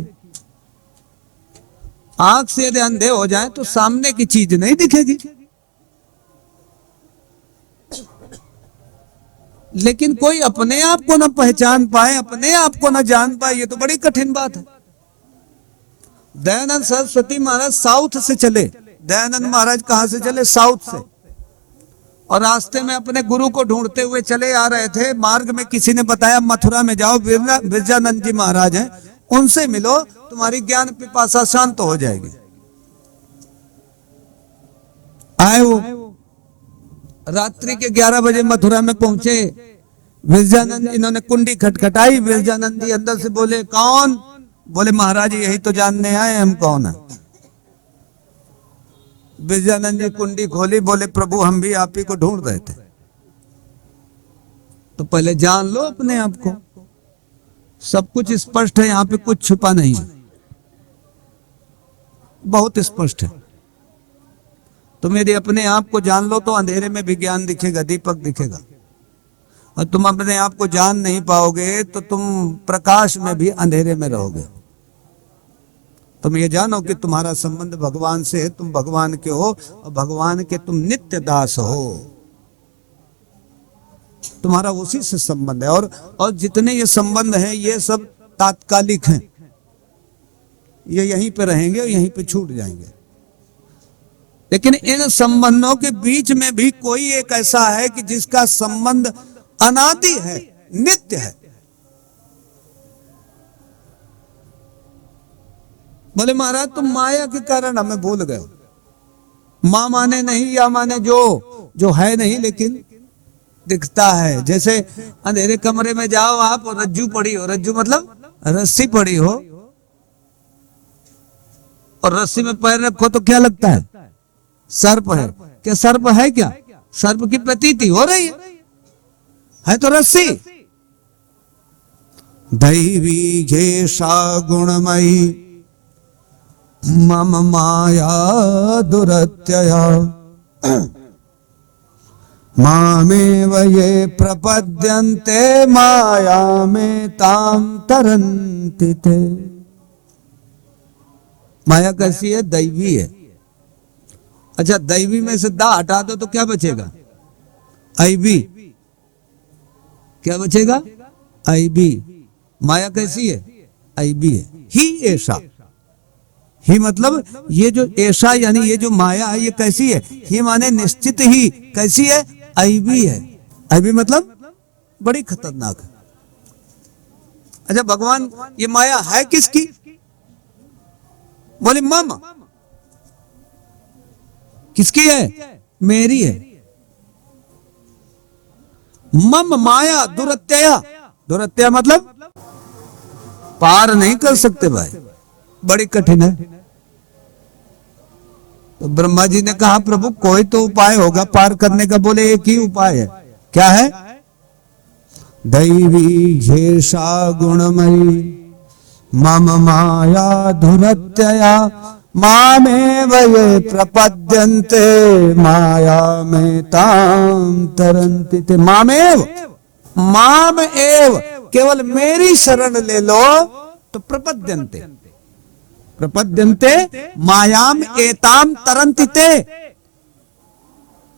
आंख से यदि अंधे हो जाए तो सामने की चीज नहीं दिखेगी, लेकिन कोई अपने आप को ना पहचान पाए, अपने आप को ना जान पाए, ये तो बड़ी कठिन बात है। दयानंद सरस्वती महाराज साउथ से चले। दयानंद महाराज कहां से चले? साउथ से। और रास्ते में अपने गुरु को ढूंढते हुए चले आ रहे थे। मार्ग में किसी ने बताया मथुरा में जाओ, बिरजानंद जी महाराज हैं, उनसे मिलो, तुम्हारी ज्ञान पिपासा शांत हो जाएगी। आए वो रात्रि के 11 बजे मथुरा में पहुंचे। बिरजानंद, इन्होंने कुंडी खटखटाई। बिरजानंद जी अंदर से बोले कौन? बोले महाराज यही तो जानने आए हम कौन है। बिरजानंद जी कुंडी खोली, बोले प्रभु हम भी आप ही को ढूंढ रहे थे। तो पहले जान लो अपने आप को, सब कुछ स्पष्ट है, यहां पे कुछ छुपा नहीं है, बहुत स्पष्ट है। तुम यदि अपने आप को जान लो तो अंधेरे में भी ज्ञान दिखेगा, दीपक दिखेगा। और तुम अपने आप को जान नहीं पाओगे तो तुम प्रकाश में भी अंधेरे में रहोगे। तुम ये जानो कि तुम्हारा संबंध भगवान से है, तुम भगवान के हो और भगवान के तुम नित्य दास हो, तुम्हारा उसी से संबंध है। और जितने ये संबंध हैं ये सब तात्कालिक हैं, ये यहीं पे रहेंगे और यहीं पे छूट जाएंगे। लेकिन इन संबंधों के बीच में भी कोई एक ऐसा है कि जिसका संबंध अनादि है, नित्य है। बोले महाराज तुम माया के कारण हमें भूल गए। मां माने नहीं, या माने जो है नहीं लेकिन दिखता है। जैसे अंधेरे कमरे में जाओ आप और रज्जू पड़ी हो, रज्जू मतलब रस्सी पड़ी हो, और रस्सी में पैर रखो तो क्या लगता है? सर्प है। क्या सर्प है? क्या सर्प की प्रतीति हो रही है तो रस्सी। दैवी घेषा गुणमयी मम माया दुरत्यया मामेव ये प्रपद्यन्ते माया में ताम तरन्ति ते। माया कैसी है? दैवी है। अच्छा, दैवी में से दा हटा दो तो क्या बचेगा? ऐबी। क्या बचेगा? ऐबी। माया कैसी है? ऐबी है। ही ऐसा, ही मतलब ये जो ऐसा यानी ये जो माया है ये कैसी है? ही माने निश्चित ही। कैसी है? ऐबी है। ऐबी मतलब बड़ी खतरनाक है। अच्छा भगवान, ये माया है किसकी? बोले मम। किसकी है? मेरी है। मम माया दुरत्यया। दुरत्यया मतलब पार नहीं कर सकते भाई, बड़ी कठिन है। तो ब्रह्मा जी ने कहा प्रभु कोई तो उपाय होगा पार करने का। बोले एक ही उपाय है। क्या है? दैवी घेषा गुणमयी मम माया दुरत्यया मामेव ये प्रपद्यन्ते माया में ताम तरन्ति ते। मामेव, माम एव, केवल मेरी शरण ले लो तो प्रपद्यन्ते, प्रपद्यन्ते मायाम एताम तरन्ति ते।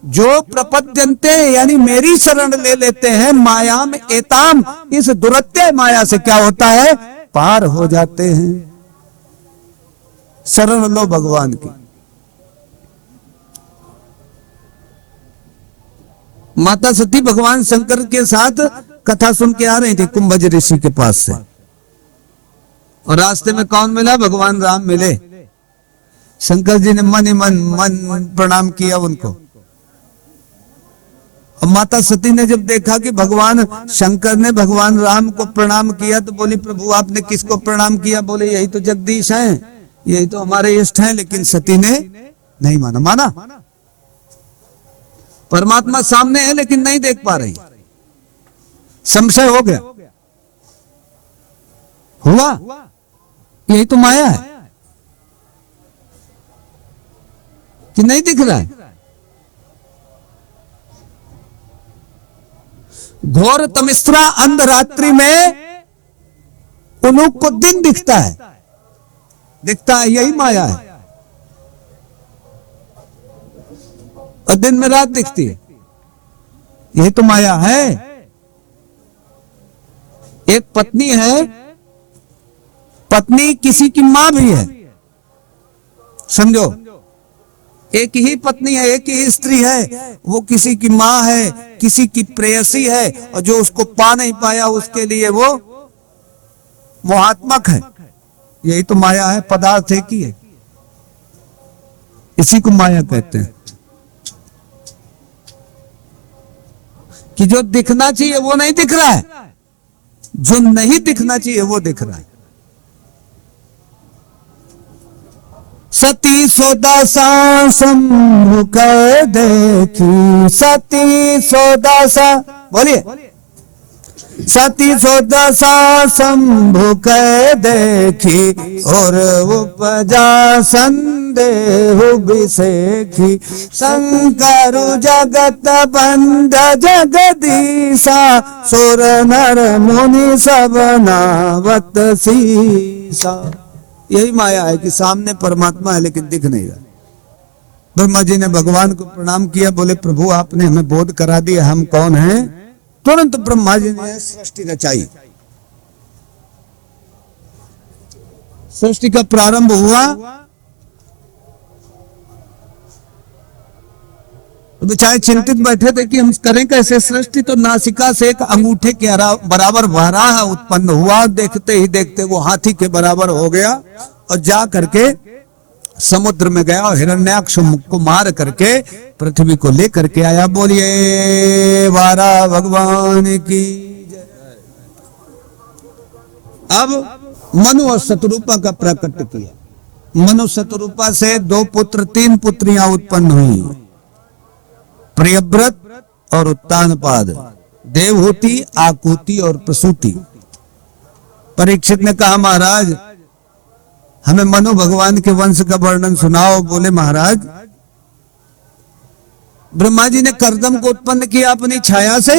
जो प्रपद्यन्ते यानी मेरी शरण ले लेते हैं, मायाम एताम, इस दुरत्य माया से क्या होता है? पार हो जाते हैं। शरण लो भगवान की। माता सती भगवान शंकर के साथ कथा सुन के आ रही थी कुंभज ऋषि के पास से, और रास्ते में कौन मिला? भगवान राम मिले। शंकर जी ने मन ही मन प्रणाम किया उनको। और माता सती ने जब देखा कि भगवान शंकर ने भगवान राम को प्रणाम किया तो बोली प्रभु आपने किसको प्रणाम किया? बोले यही तो जगदीश हैं, यही तो हमारे इष्ट हैं। लेकिन सती ने नहीं माना। माना परमात्मा सामने है लेकिन नहीं देख पा रही। संशय हो गया। हुआ यही तो माया है कि नहीं दिख रहा है। घोर तमिस्रा अंधरात्रि में उन्हों को दिन दिखता है, दिखता है, यही माया है। और दिन में रात दिखती है, यही तो माया है। एक पत्नी है, पत्नी किसी की मां भी है, समझो। एक ही पत्नी है, एक ही स्त्री है, वो किसी की मां है, किसी की प्रेयसी है, और जो उसको पा नहीं पाया उसके लिए वो मोहात्मक है। यही तो माया है, पदार्थ एक ही है, इसी को माया कहते हैं। कि जो दिखना चाहिए वो नहीं दिख रहा है, जो नहीं दिखना चाहिए वो दिख रहा है। सती सोदासा शंभु कर देखी, सती सोदासा, बोलिए, सती सोदासा शंभु कर देखी, और उपजा संदेह बिसेखी, शंकर जगत बंद जगदीशा, सुर नर मुनि सब नावत सीसा। यही माया है कि सामने परमात्मा है लेकिन दिख नहीं रहा। ब्रह्मा जी ने भगवान को प्रणाम किया, बोले प्रभु आपने हमें बोध करा दिया हम कौन हैं। तुरंत ब्रह्मा जी ने सृष्टि रचाई। सृष्टि का प्रारंभ हुआ तो बेचारे चिंतित बैठे थे कि हम करें कैसे सृष्टि। तो नासिका से एक अंगूठे के बराबर वराह उत्पन्न हुआ, देखते ही देखते वो हाथी के बराबर हो गया, और जा करके समुद्र में गया और हिरण्याक्ष को मार करके पृथ्वी को लेकर के आया। बोलिए वारा भगवान की जय। अब मनु और शतरूपा का प्राकट्य किया। मनु शतरूपा से 2 पुत्र 3 पुत्रियां उत्पन्न हुई, प्रियव्रत और उत्तानपाद, देवहूति, आकुति और प्रसूति। परीक्षित ने कहा महाराज हमें मनु भगवान के वंश का वर्णन सुनाओ। बोले महाराज ब्रह्मा जी ने कर्दम को उत्पन्न किया अपनी छाया से।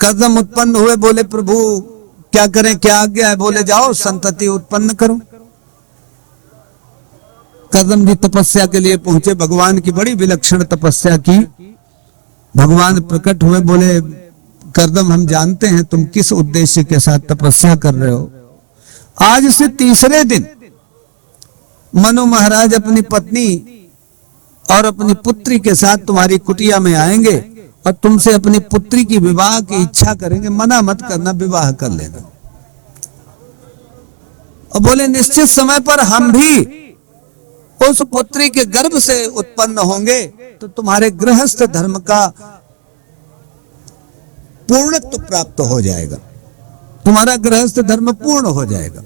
कर्दम उत्पन्न हुए, बोले प्रभु क्या करें, क्या आज्ञा है? बोले जाओ संतति उत्पन्न करो। कर्दम जी तपस्या के लिए पहुंचे, भगवान की बड़ी विलक्षण तपस्या की। भगवान प्रकट हुए, बोले कर्दम हम जानते हैं तुम किस उद्देश्य के साथ तपस्या कर रहे हो। आज से तीसरे दिन मनु महाराज अपनी पत्नी और अपनी पुत्री के साथ तुम्हारी कुटिया में आएंगे और तुमसे अपनी पुत्री की विवाह की इच्छा करेंगे। मना मत करना, विवाह कर लेना। और बोले निश्चित समय पर हम भी उस पुत्री के गर्भ से उत्पन्न होंगे तो तुम्हारे गृहस्थ धर्म का पूर्णत्व प्राप्त हो जाएगा, तुम्हारा गृहस्थ धर्म पूर्ण हो जाएगा।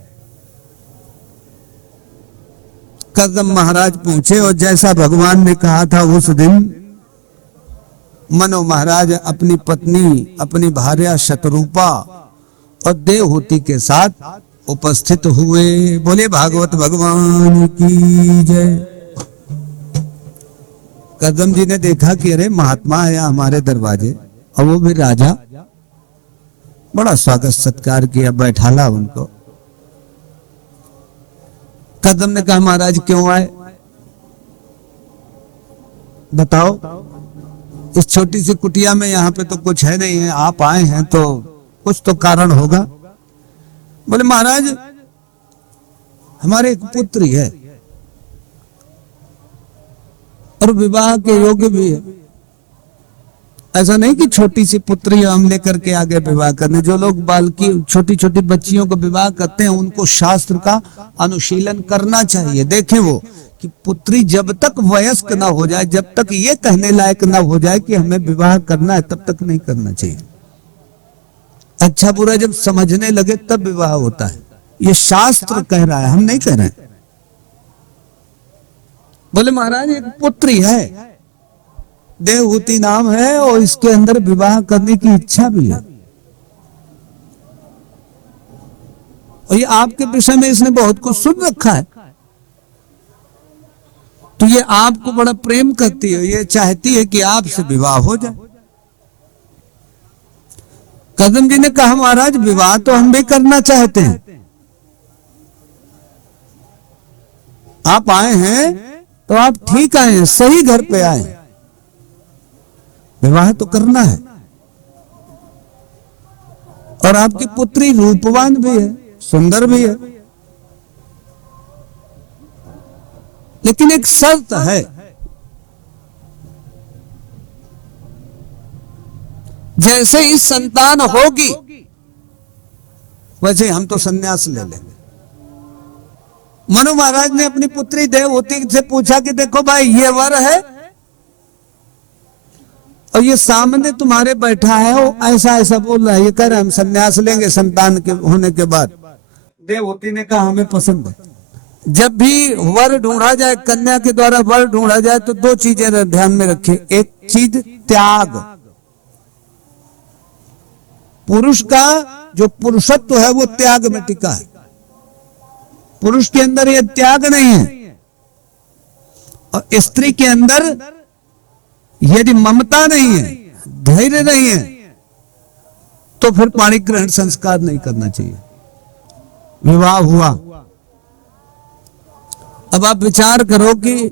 कर्दम महाराज पहुंचे और जैसा भगवान ने कहा था उस दिन मनु महाराज अपनी पत्नी, अपनी भार्या शतरूपा और देवहूति के साथ उपस्थित हुए। बोले भागवत भगवान की जय। कर्दम जी ने देखा कि अरे महात्मा आया हमारे दरवाजे, और वो भी राजा। बड़ा स्वागत सत्कार किया, बैठाला उनको। कर्दम ने कहा महाराज क्यों आए, बताओ। इस छोटी सी कुटिया में यहाँ पे तो कुछ है नहीं है, आप आए हैं तो कुछ तो कारण होगा। बोले महाराज हमारे एक पुत्री है और विवाह के योग्य भी है। ऐसा नहीं कि छोटी सी पुत्री हम लेकर के आगे विवाह करने। जो लोग बालकी छोटी छोटी बच्चियों को विवाह करते हैं उनको शास्त्र का अनुशीलन करना चाहिए। देखें वो कि पुत्री जब तक वयस्क ना हो जाए, जब तक ये कहने लायक ना हो जाए कि हमें विवाह करना है, तब तक नहीं करना चाहिए। अच्छा बुरा जब समझने लगे तब विवाह होता है। ये शास्त्र कह रहा है, हम नहीं कह रहे हैं। बोले महाराज एक पुत्री है, देवहूति नाम है, और इसके अंदर विवाह करने की इच्छा भी है। और ये आपके विषय में इसने बहुत कुछ सुन रखा है, तो ये आपको बड़ा प्रेम करती है, ये चाहती है कि आपसे विवाह हो जाए। कर्दम जी ने कहा महाराज विवाह तो हम भी करना चाहते हैं, आप आए हैं तो आप ठीक आए हैं, सही घर पे आए हैं, विवाह तो करना है। और आपकी पुत्री रूपवान भी है, सुंदर भी है, लेकिन एक शर्त है, जैसे ही संतान होगी वैसे हम तो संन्यास ले लेंगे। मनु महाराज ने अपनी पुत्री देवहूति से पूछा कि देखो भाई ये वर है और ये सामने तुम्हारे बैठा है, वो ऐसा ऐसा बोल रहा है, ये कह रहा है हम संन्यास लेंगे संतान के होने के बाद। देवहूति ने कहा हमें पसंद है। जब भी वर ढूंढा जाए, कन्या के द्वारा वर ढूंढा जाए, तो दो चीजें ध्यान में रखें। एक चीज त्याग, पुरुष का जो पुरुषत्व है वो त्याग में टिका है। पुरुष के अंदर ये त्याग नहीं है, और स्त्री के अंदर यदि ममता नहीं है, धैर्य नहीं है, तो फिर पाणी ग्रहण संस्कार नहीं करना चाहिए। विवाह हुआ, अब आप विचार करो कि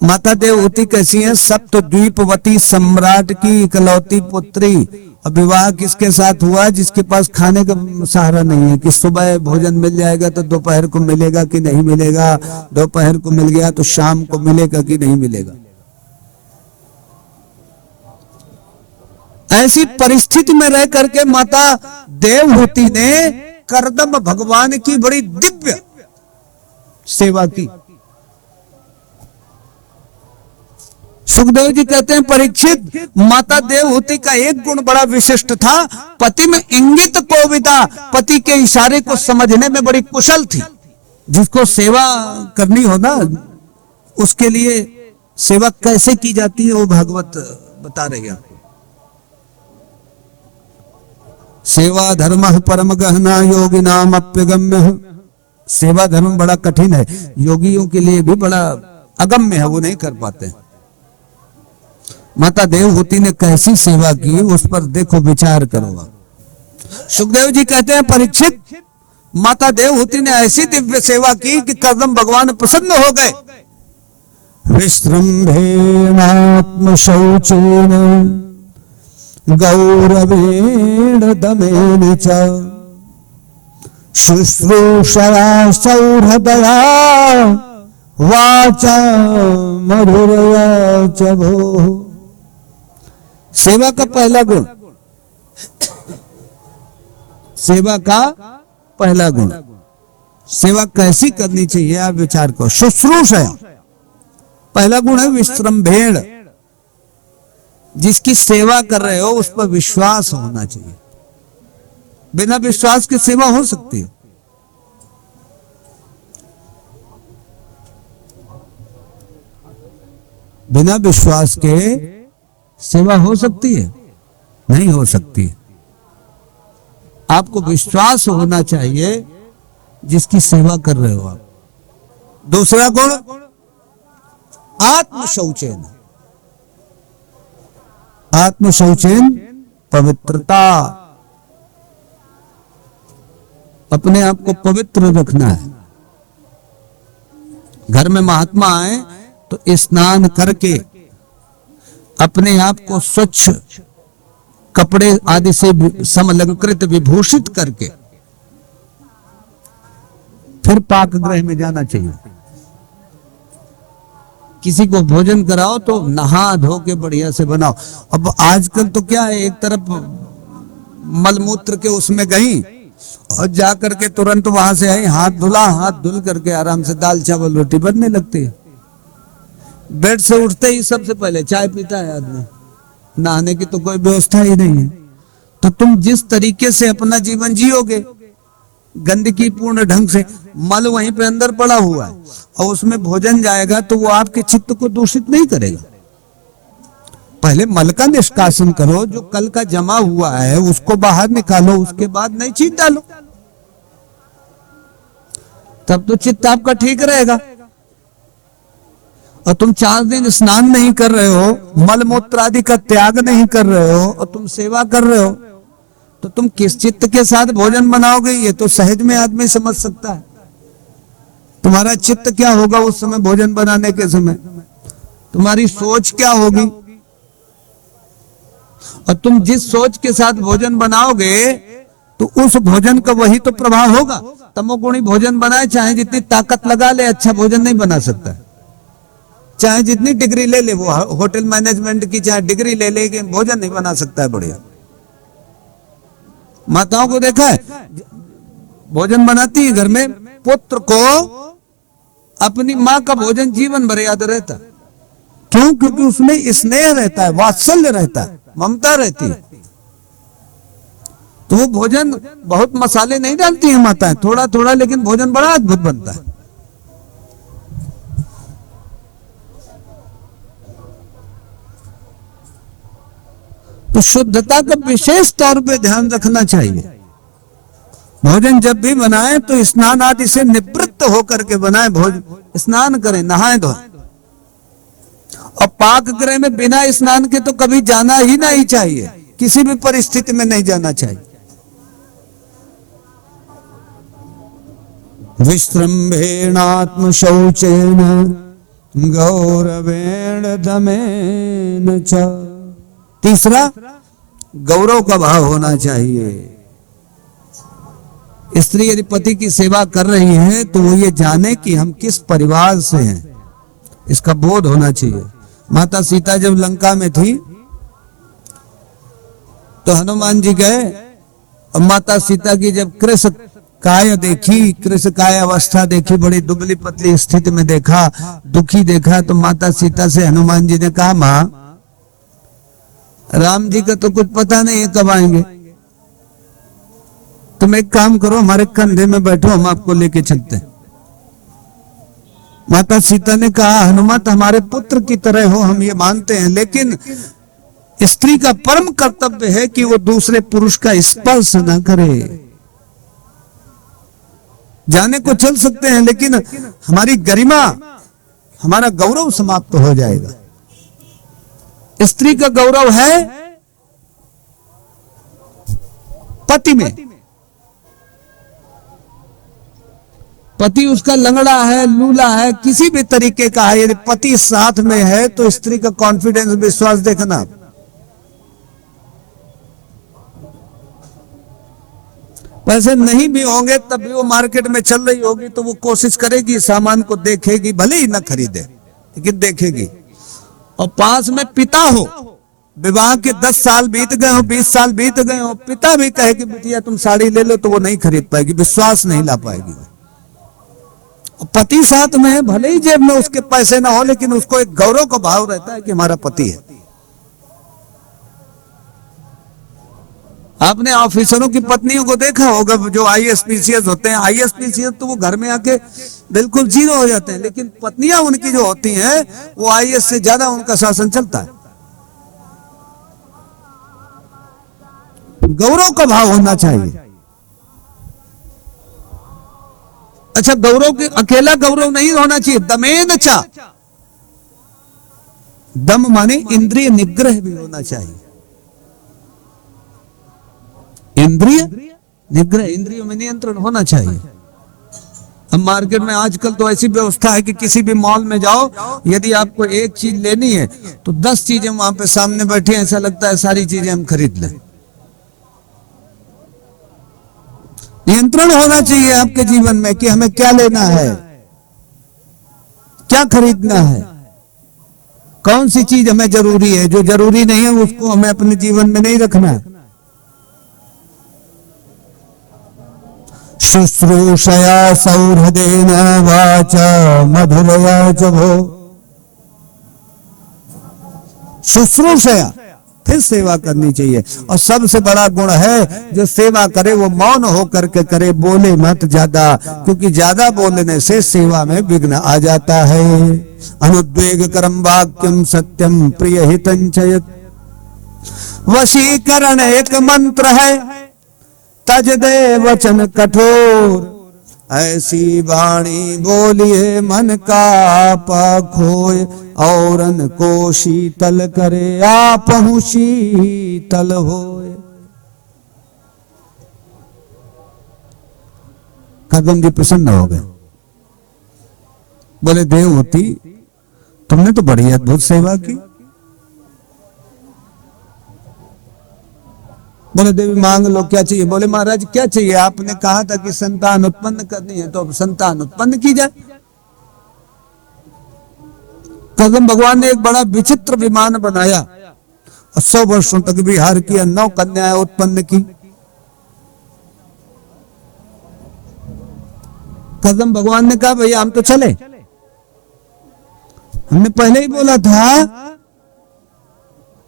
माता देवहूति कैसी है, सप्तद्वीपवती सम्राट की इकलौती पुत्री। अब विवाह किसके साथ हुआ? जिसके पास खाने का सहारा नहीं है कि सुबह भोजन मिल जाएगा तो दोपहर को मिलेगा कि नहीं मिलेगा, दोपहर को मिल गया तो शाम को मिलेगा कि नहीं मिलेगा। ऐसी परिस्थिति में रह करके माता देवहूति ने कर्दम भगवान की बड़ी दिव्य सेवा की। सुखदेव जी कहते हैं परीक्षित, माता देवहूति का एक गुण बड़ा विशिष्ट था, पति में इंगित कोविदा, पति के इशारे को समझने में बड़ी कुशल थी। जिसको सेवा करनी हो ना, उसके लिए सेवा कैसे की जाती है वो भागवत बता रही है। सेवा धर्म परम गहना योगी नाम अप्यगम्य। सेवा धर्म बड़ा कठिन है, योगियों के लिए भी बड़ा अगम्य है, वो नहीं कर पाते। माता देवहूति ने कैसी सेवा की उस पर देखो, विचार करो आप। सुखदेव जी कहते हैं, परीक्षित, माता देवहूति ने ऐसी दिव्य सेवा की कि कर्दम भगवान प्रसन्न हो गए। विश्रम्भेणात्म शौचेन गौरवेण दमेन च शुश्रूषया सौहृदया वाचा मधुरया च भोः। सेवा का पहला गुण, सेवा का पहला गुण, सेवा कैसी करनी चाहिए आप विचार करो। शुश्रूषया पहला गुण है, विश्रम्भेण, जिसकी सेवा कर रहे हो उस पर विश्वास होना चाहिए। बिना विश्वास के सेवा हो सकती है? बिना विश्वास के सेवा हो सकती है? नहीं हो सकती। आपको विश्वास होना चाहिए जिसकी सेवा कर रहे हो आप। दूसरा गुण, आत्म शौचेन, आत्म शौचेन पवित्रता, अपने आप को पवित्र रखना है। घर में महात्मा आए तो स्नान करके अपने आप को स्वच्छ कपड़े आदि से समलंकृत विभूषित करके फिर पाक गृह में जाना चाहिए। किसी को भोजन कराओ तो नहा धो के बढ़िया से बनाओ। अब आजकल तो क्या है, एक तरफ मलमूत्र के उसमें गई और जाकर के तुरंत वहां से आई, हाथ धुला, हाथ धुल करके आराम से दाल चावल रोटी बनने लगती है। बेड से उठते ही सबसे पहले चाय पीता है आदमी, नहाने की तो कोई व्यवस्था ही नहीं है। तो तुम जिस तरीके से अपना जीवन जियोगे गंदगी पूर्ण ढंग से, मल वहीं पे अंदर पड़ा हुआ है और उसमें भोजन जाएगा तो वो आपके चित्त को दूषित नहीं करेगा। पहले मल का निष्कासन करो, जो कल का जमा हुआ है उसको बाहर निकालो, उसके बाद नई चीज डालो, तब तो चित्त आपका ठीक रहेगा। और तुम 4 दिन स्नान नहीं कर रहे हो, मल मूत्र आदि का त्याग नहीं कर रहे हो और तुम सेवा कर रहे हो, तो तुम किस चित्त के साथ भोजन बनाओगे ये तो सहज में आदमी समझ सकता है। तुम्हारा चित्त क्या होगा उस समय भोजन बनाने के समय, तुम्हारी सोच क्या होगी, और तुम जिस सोच के साथ भोजन बनाओगे तो उस भोजन का वही तो प्रभाव होगा। तमोगुणी भोजन बनाए, चाहे जितनी ताकत लगा ले, अच्छा भोजन नहीं बना सकता। चाहे जितनी डिग्री ले ले, वो होटल मैनेजमेंट की चाहे डिग्री ले ले, भोजन नहीं बना सकता है बढ़िया। माताओं को देखा है भोजन बनाती है घर में, पुत्र को अपनी माँ का भोजन जीवन भर याद रहता। क्यों? क्योंकि उसमें स्नेह रहता है, वात्सल्य रहता है, ममता रहती है। तो वो भोजन बहुत मसाले नहीं डालती है माताएं, थोड़ा थोड़ा, लेकिन भोजन बड़ा अद्भुत बनता है। तो शुद्धता का विशेष तौर पे ध्यान रखना चाहिए। भोजन जब भी बनाएं तो स्नान आदि से निवृत्त होकर के बनाएं, भोजन स्नान करें, नहाएं धोएं। और पाक गृह में बिना स्नान के तो कभी जाना ही नहीं चाहिए, किसी भी परिस्थिति में नहीं जाना चाहिए। विश्रम्भेणात्म शौचेन गौरवेण दमेन च। तीसरा, गौरव का भाव होना चाहिए। स्त्री यदि पति की सेवा कर रही है तो वो ये जाने कि हम किस परिवार से हैं, इसका बोध होना चाहिए। माता सीता जब लंका में थी तो हनुमान जी गए और माता सीता की जब कृष काय देखी, कृष काय अवस्था देखी, बड़ी दुबली पतली स्थिति में देखा, दुखी देखा, तो माता सीता से हनुमान जी ने कहा, माँ राम जी का तो कुछ पता नहीं है कब आएंगे, तुम एक काम करो, हमारे कंधे में बैठो, हम आपको लेके चलते हैं। माता सीता ने कहा, हनुमत हमारे पुत्र की तरह हो, हम ये मानते हैं, लेकिन स्त्री का परम कर्तव्य है कि वो दूसरे पुरुष का स्पर्श न करे। जाने को चल सकते हैं लेकिन हमारी गरिमा, हमारा गौरव समाप्त हो जाएगा। स्त्री का गौरव है पति में। पति उसका लंगड़ा है, लूला है, किसी भी तरीके का है, यदि पति साथ में है तो स्त्री का कॉन्फिडेंस, विश्वास देखना। पैसे नहीं भी होंगे तब भी वो मार्केट में चल रही होगी तो वो कोशिश करेगी, सामान को देखेगी, भले ही ना खरीदे लेकिन देखेगी। और पास में पिता हो, विवाह के 10 साल बीत गए हो, 20 साल बीत गए हो, पिता भी कहे कि बिटिया तुम साड़ी ले लो, तो वो नहीं खरीद पाएगी, विश्वास नहीं ला पाएगी। और पति साथ में है, भले ही जेब में उसके पैसे ना हो लेकिन उसको एक गौरव का भाव रहता है कि हमारा पति है। आपने ऑफिसरों की पत्नियों को देखा होगा जो IAS-PCS होते हैं। IAS-PCS तो वो घर में आके बिल्कुल जीरो हो जाते हैं, लेकिन पत्नियां उनकी जो होती हैं वो IAS से ज्यादा उनका शासन चलता है। गौरव का भाव होना चाहिए। अच्छा, गौरव के अकेला गौरव नहीं होना चाहिए, दमेन चा, दम माने इंद्रिय निग्रह भी होना चाहिए। इंद्रिय निग्रह, इंद्रियों में नियंत्रण होना चाहिए। अब मार्केट में आजकल तो ऐसी व्यवस्था है कि किसी भी मॉल में जाओ, यदि आपको एक चीज लेनी है तो 10 चीजें वहां पे सामने बैठी हैं, ऐसा लगता है सारी चीजें हम खरीद लें। नियंत्रण होना चाहिए आपके जीवन में कि हमें क्या लेना है, क्या खरीदना है, कौन सी चीज हमें जरूरी है, जो जरूरी नहीं है उसको हमें अपने जीवन में नहीं रखना है। शुश्रूषया सौहृदेन वाचा मधुरया च भो। शुश्रूषया, फिर सेवा करनी चाहिए। और सबसे बड़ा गुण है जो सेवा करे वो मौन होकर के करे, बोले मत ज्यादा, क्योंकि ज्यादा बोलने से सेवा में विघ्न आ जाता है। अनुद्वेग करम वाक्यम सत्यम प्रिय हितं च यत्। वशीकरण एक मंत्र है, तज दे वचन कठोर, ऐसी वाणी बोलिए मन का खोए, औरन को शीतल करे आपहु शीतल होए। कदम जी प्रसन्न हो गए, बोले देवहूति तुमने तो बड़ी अद्भुत सेवा की। बोले देवी मांग लो, क्या चाहिए? बोले महाराज क्या चाहिए? आपने कहा था कि संतान उत्पन्न करनी है, तो अब संतान उत्पन्न की जाए। कदम भगवान ने एक बड़ा विचित्र विमान बनाया और 100 वर्षों तक विहार किया, 9 कन्याएं उत्पन्न की। कदम भगवान ने कहा भैया हम तो चले, हमने पहले ही बोला था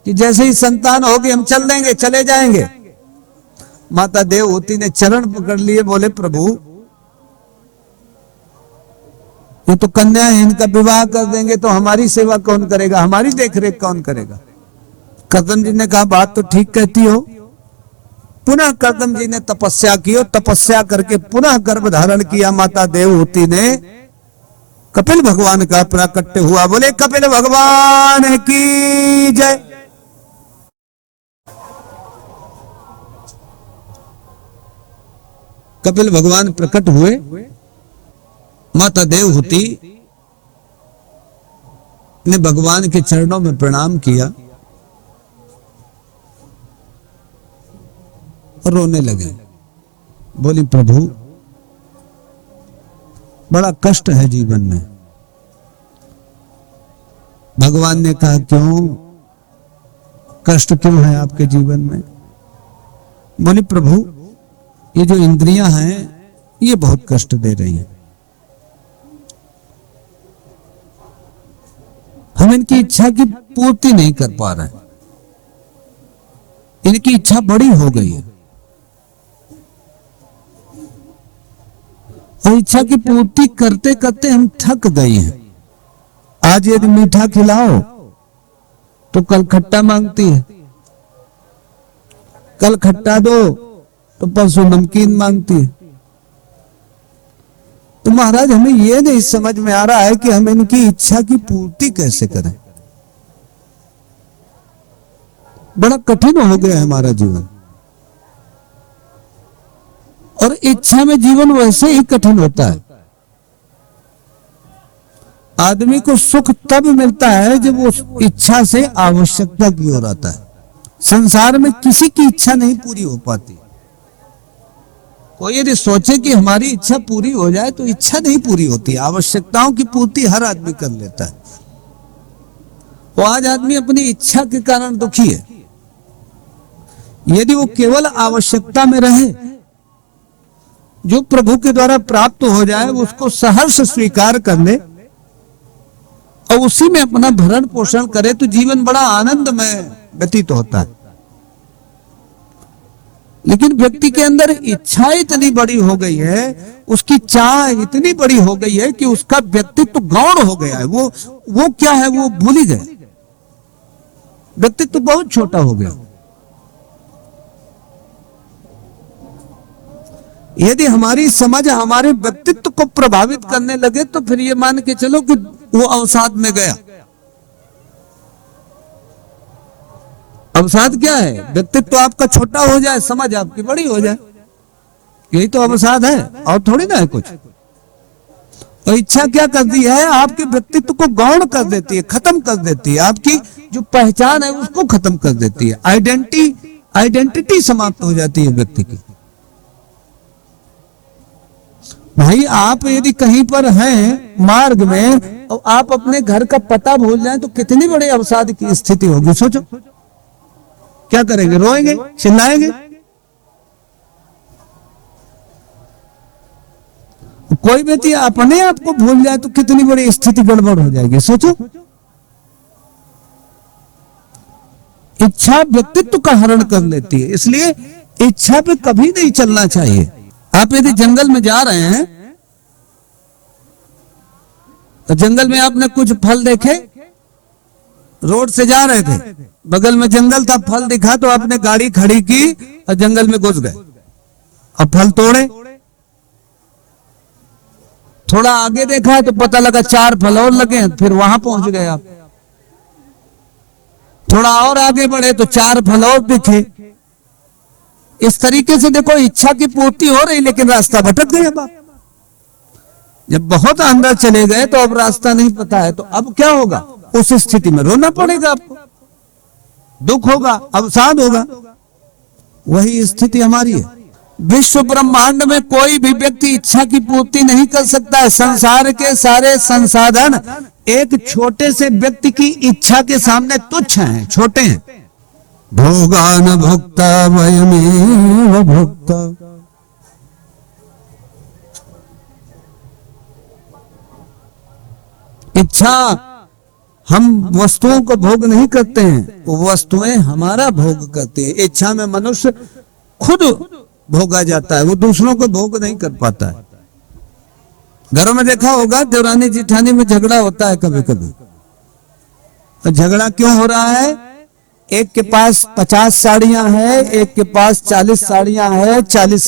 कि जैसे ही संतान होगी हम चल देंगे, चले जाएंगे। माता देवहूति ने चरण पकड़ लिए, बोले प्रभु ये तो कन्या है, इनका विवाह कर देंगे तो हमारी सेवा कौन करेगा, हमारी देखरेख कौन करेगा? कदम जी ने कहा बात तो ठीक कहती हो। पुनः कदम जी ने तपस्या की और तपस्या करके पुनः गर्भ धारण किया। माता देवहूति ने कपिल भगवान का प्राकट्य हुआ। बोले कपिल भगवान की जय। कपिल भगवान प्रकट हुए, माता देवहूति ने भगवान के चरणों में प्रणाम किया और रोने लगे। बोली प्रभु बड़ा कष्ट है जीवन में। भगवान ने कहा क्यों, कष्ट क्यों है आपके जीवन में? बोली प्रभु ये जो इंद्रियां हैं ये बहुत कष्ट दे रही हैं, हम इनकी इच्छा की पूर्ति नहीं कर पा रहे, इनकी इच्छा बड़ी हो गई है और इच्छा की पूर्ति करते करते हम थक गए हैं। आज यदि मीठा खिलाओ तो कल खट्टा मांगती है, कल खट्टा दो तो परसों नमकीन मांगती है। तो महाराज हमें ये नहीं समझ में आ रहा है कि हम इनकी इच्छा की पूर्ति कैसे करें। बड़ा कठिन हो गया है हमारा जीवन, और इच्छा में जीवन वैसे ही कठिन होता है। आदमी को सुख तब मिलता है जब वो इच्छा से आवश्यकता की ओर आता है। संसार में किसी की इच्छा नहीं पूरी हो पाती। कोई यदि सोचे कि हमारी इच्छा पूरी हो जाए तो इच्छा नहीं पूरी होती। आवश्यकताओं की पूर्ति हर आदमी कर लेता है। वो आज आदमी अपनी इच्छा के कारण दुखी है। यदि वो केवल आवश्यकता में रहे, जो प्रभु के द्वारा प्राप्त हो जाए उसको सहर्ष स्वीकार कर ले और उसी में अपना भरण पोषण करे तो जीवन बड़ा आनंदमय व्यतीत होता है। लेकिन व्यक्ति के अंदर इच्छा इतनी बड़ी हो गई है, उसकी चाह इतनी बड़ी हो गई है कि उसका व्यक्तित्व गौण हो गया है। वो क्या है वो भूल ही गए। व्यक्तित्व बहुत छोटा हो गया। यदि हमारी समझ हमारे व्यक्तित्व को प्रभावित करने लगे तो फिर ये मान के चलो कि वो अवसाद में गया। अवसाद क्या है? व्यक्तित्व आपका छोटा हो जाए, समझ आपकी बड़ी हो जाए, यही तो अवसाद है, और थोड़ी ना है कुछ। और इच्छा क्या करती है? आपके व्यक्तित्व को गौण कर देती है, खत्म कर देती है। आपकी जो पहचान है उसको खत्म कर देती है। आइडेंटिटी समाप्त हो जाती है व्यक्ति की। भाई आप यदि कहीं पर हैं मार्ग में और आप अपने घर का पता भूल जाएं तो कितनी बड़ी अवसाद की स्थिति होगी। सोचो क्या करेंगे? रोएंगे, चिल्लाएंगे। कोई व्यक्ति अपने आप को भूल जाए तो कितनी बड़ी स्थिति गड़बड़ हो जाएगी। सोचो। इच्छा व्यक्तित्व का हरण कर लेती है, इसलिए इच्छा पे कभी नहीं चलना चाहिए। आप यदि जंगल में जा रहे हैं तो जंगल में आपने कुछ फल देखे, रोड से जा रहे थे, बगल में जंगल था, फल दिखा तो आपने गाड़ी खड़ी की और जंगल में घुस गए और फल तोड़े। थोड़ा आगे देखा तो पता लगा 4 फल और लगे, फिर वहां पहुंच गए आप। थोड़ा और आगे बढ़े तो 4 फल और दिखे। इस तरीके से देखो इच्छा की पूर्ति हो रही लेकिन रास्ता भटक गए। अब आप जब बहुत अंदर चले गए तो अब रास्ता नहीं पता है, तो अब क्या होगा? उस स्थिति में रोना पड़ेगा आपको, दुख होगा, अवसाद होगा। वही स्थिति हमारी है। विश्व ब्रह्मांड में कोई भी व्यक्ति इच्छा की पूर्ति नहीं कर सकता है। संसार के सारे संसाधन एक छोटे से व्यक्ति की इच्छा के सामने तुच्छ हैं, छोटे हैं। भोगान भोक्ता वयमेव भोक्ता। इच्छा, हम वस्तुओं को भोग नहीं करते हैं, वो वस्तुएं हमारा भोग करती है। इच्छा में मनुष्य खुद भोगा जाता है, वो दूसरों को भोग नहीं कर पाता है। घरों में देखा होगा देवरानी जिठानी में झगड़ा होता है कभी कभी। तो झगड़ा क्यों हो रहा है? एक के पास 50 साड़ियां हैं, एक के पास 40 साड़ियां हैं, 40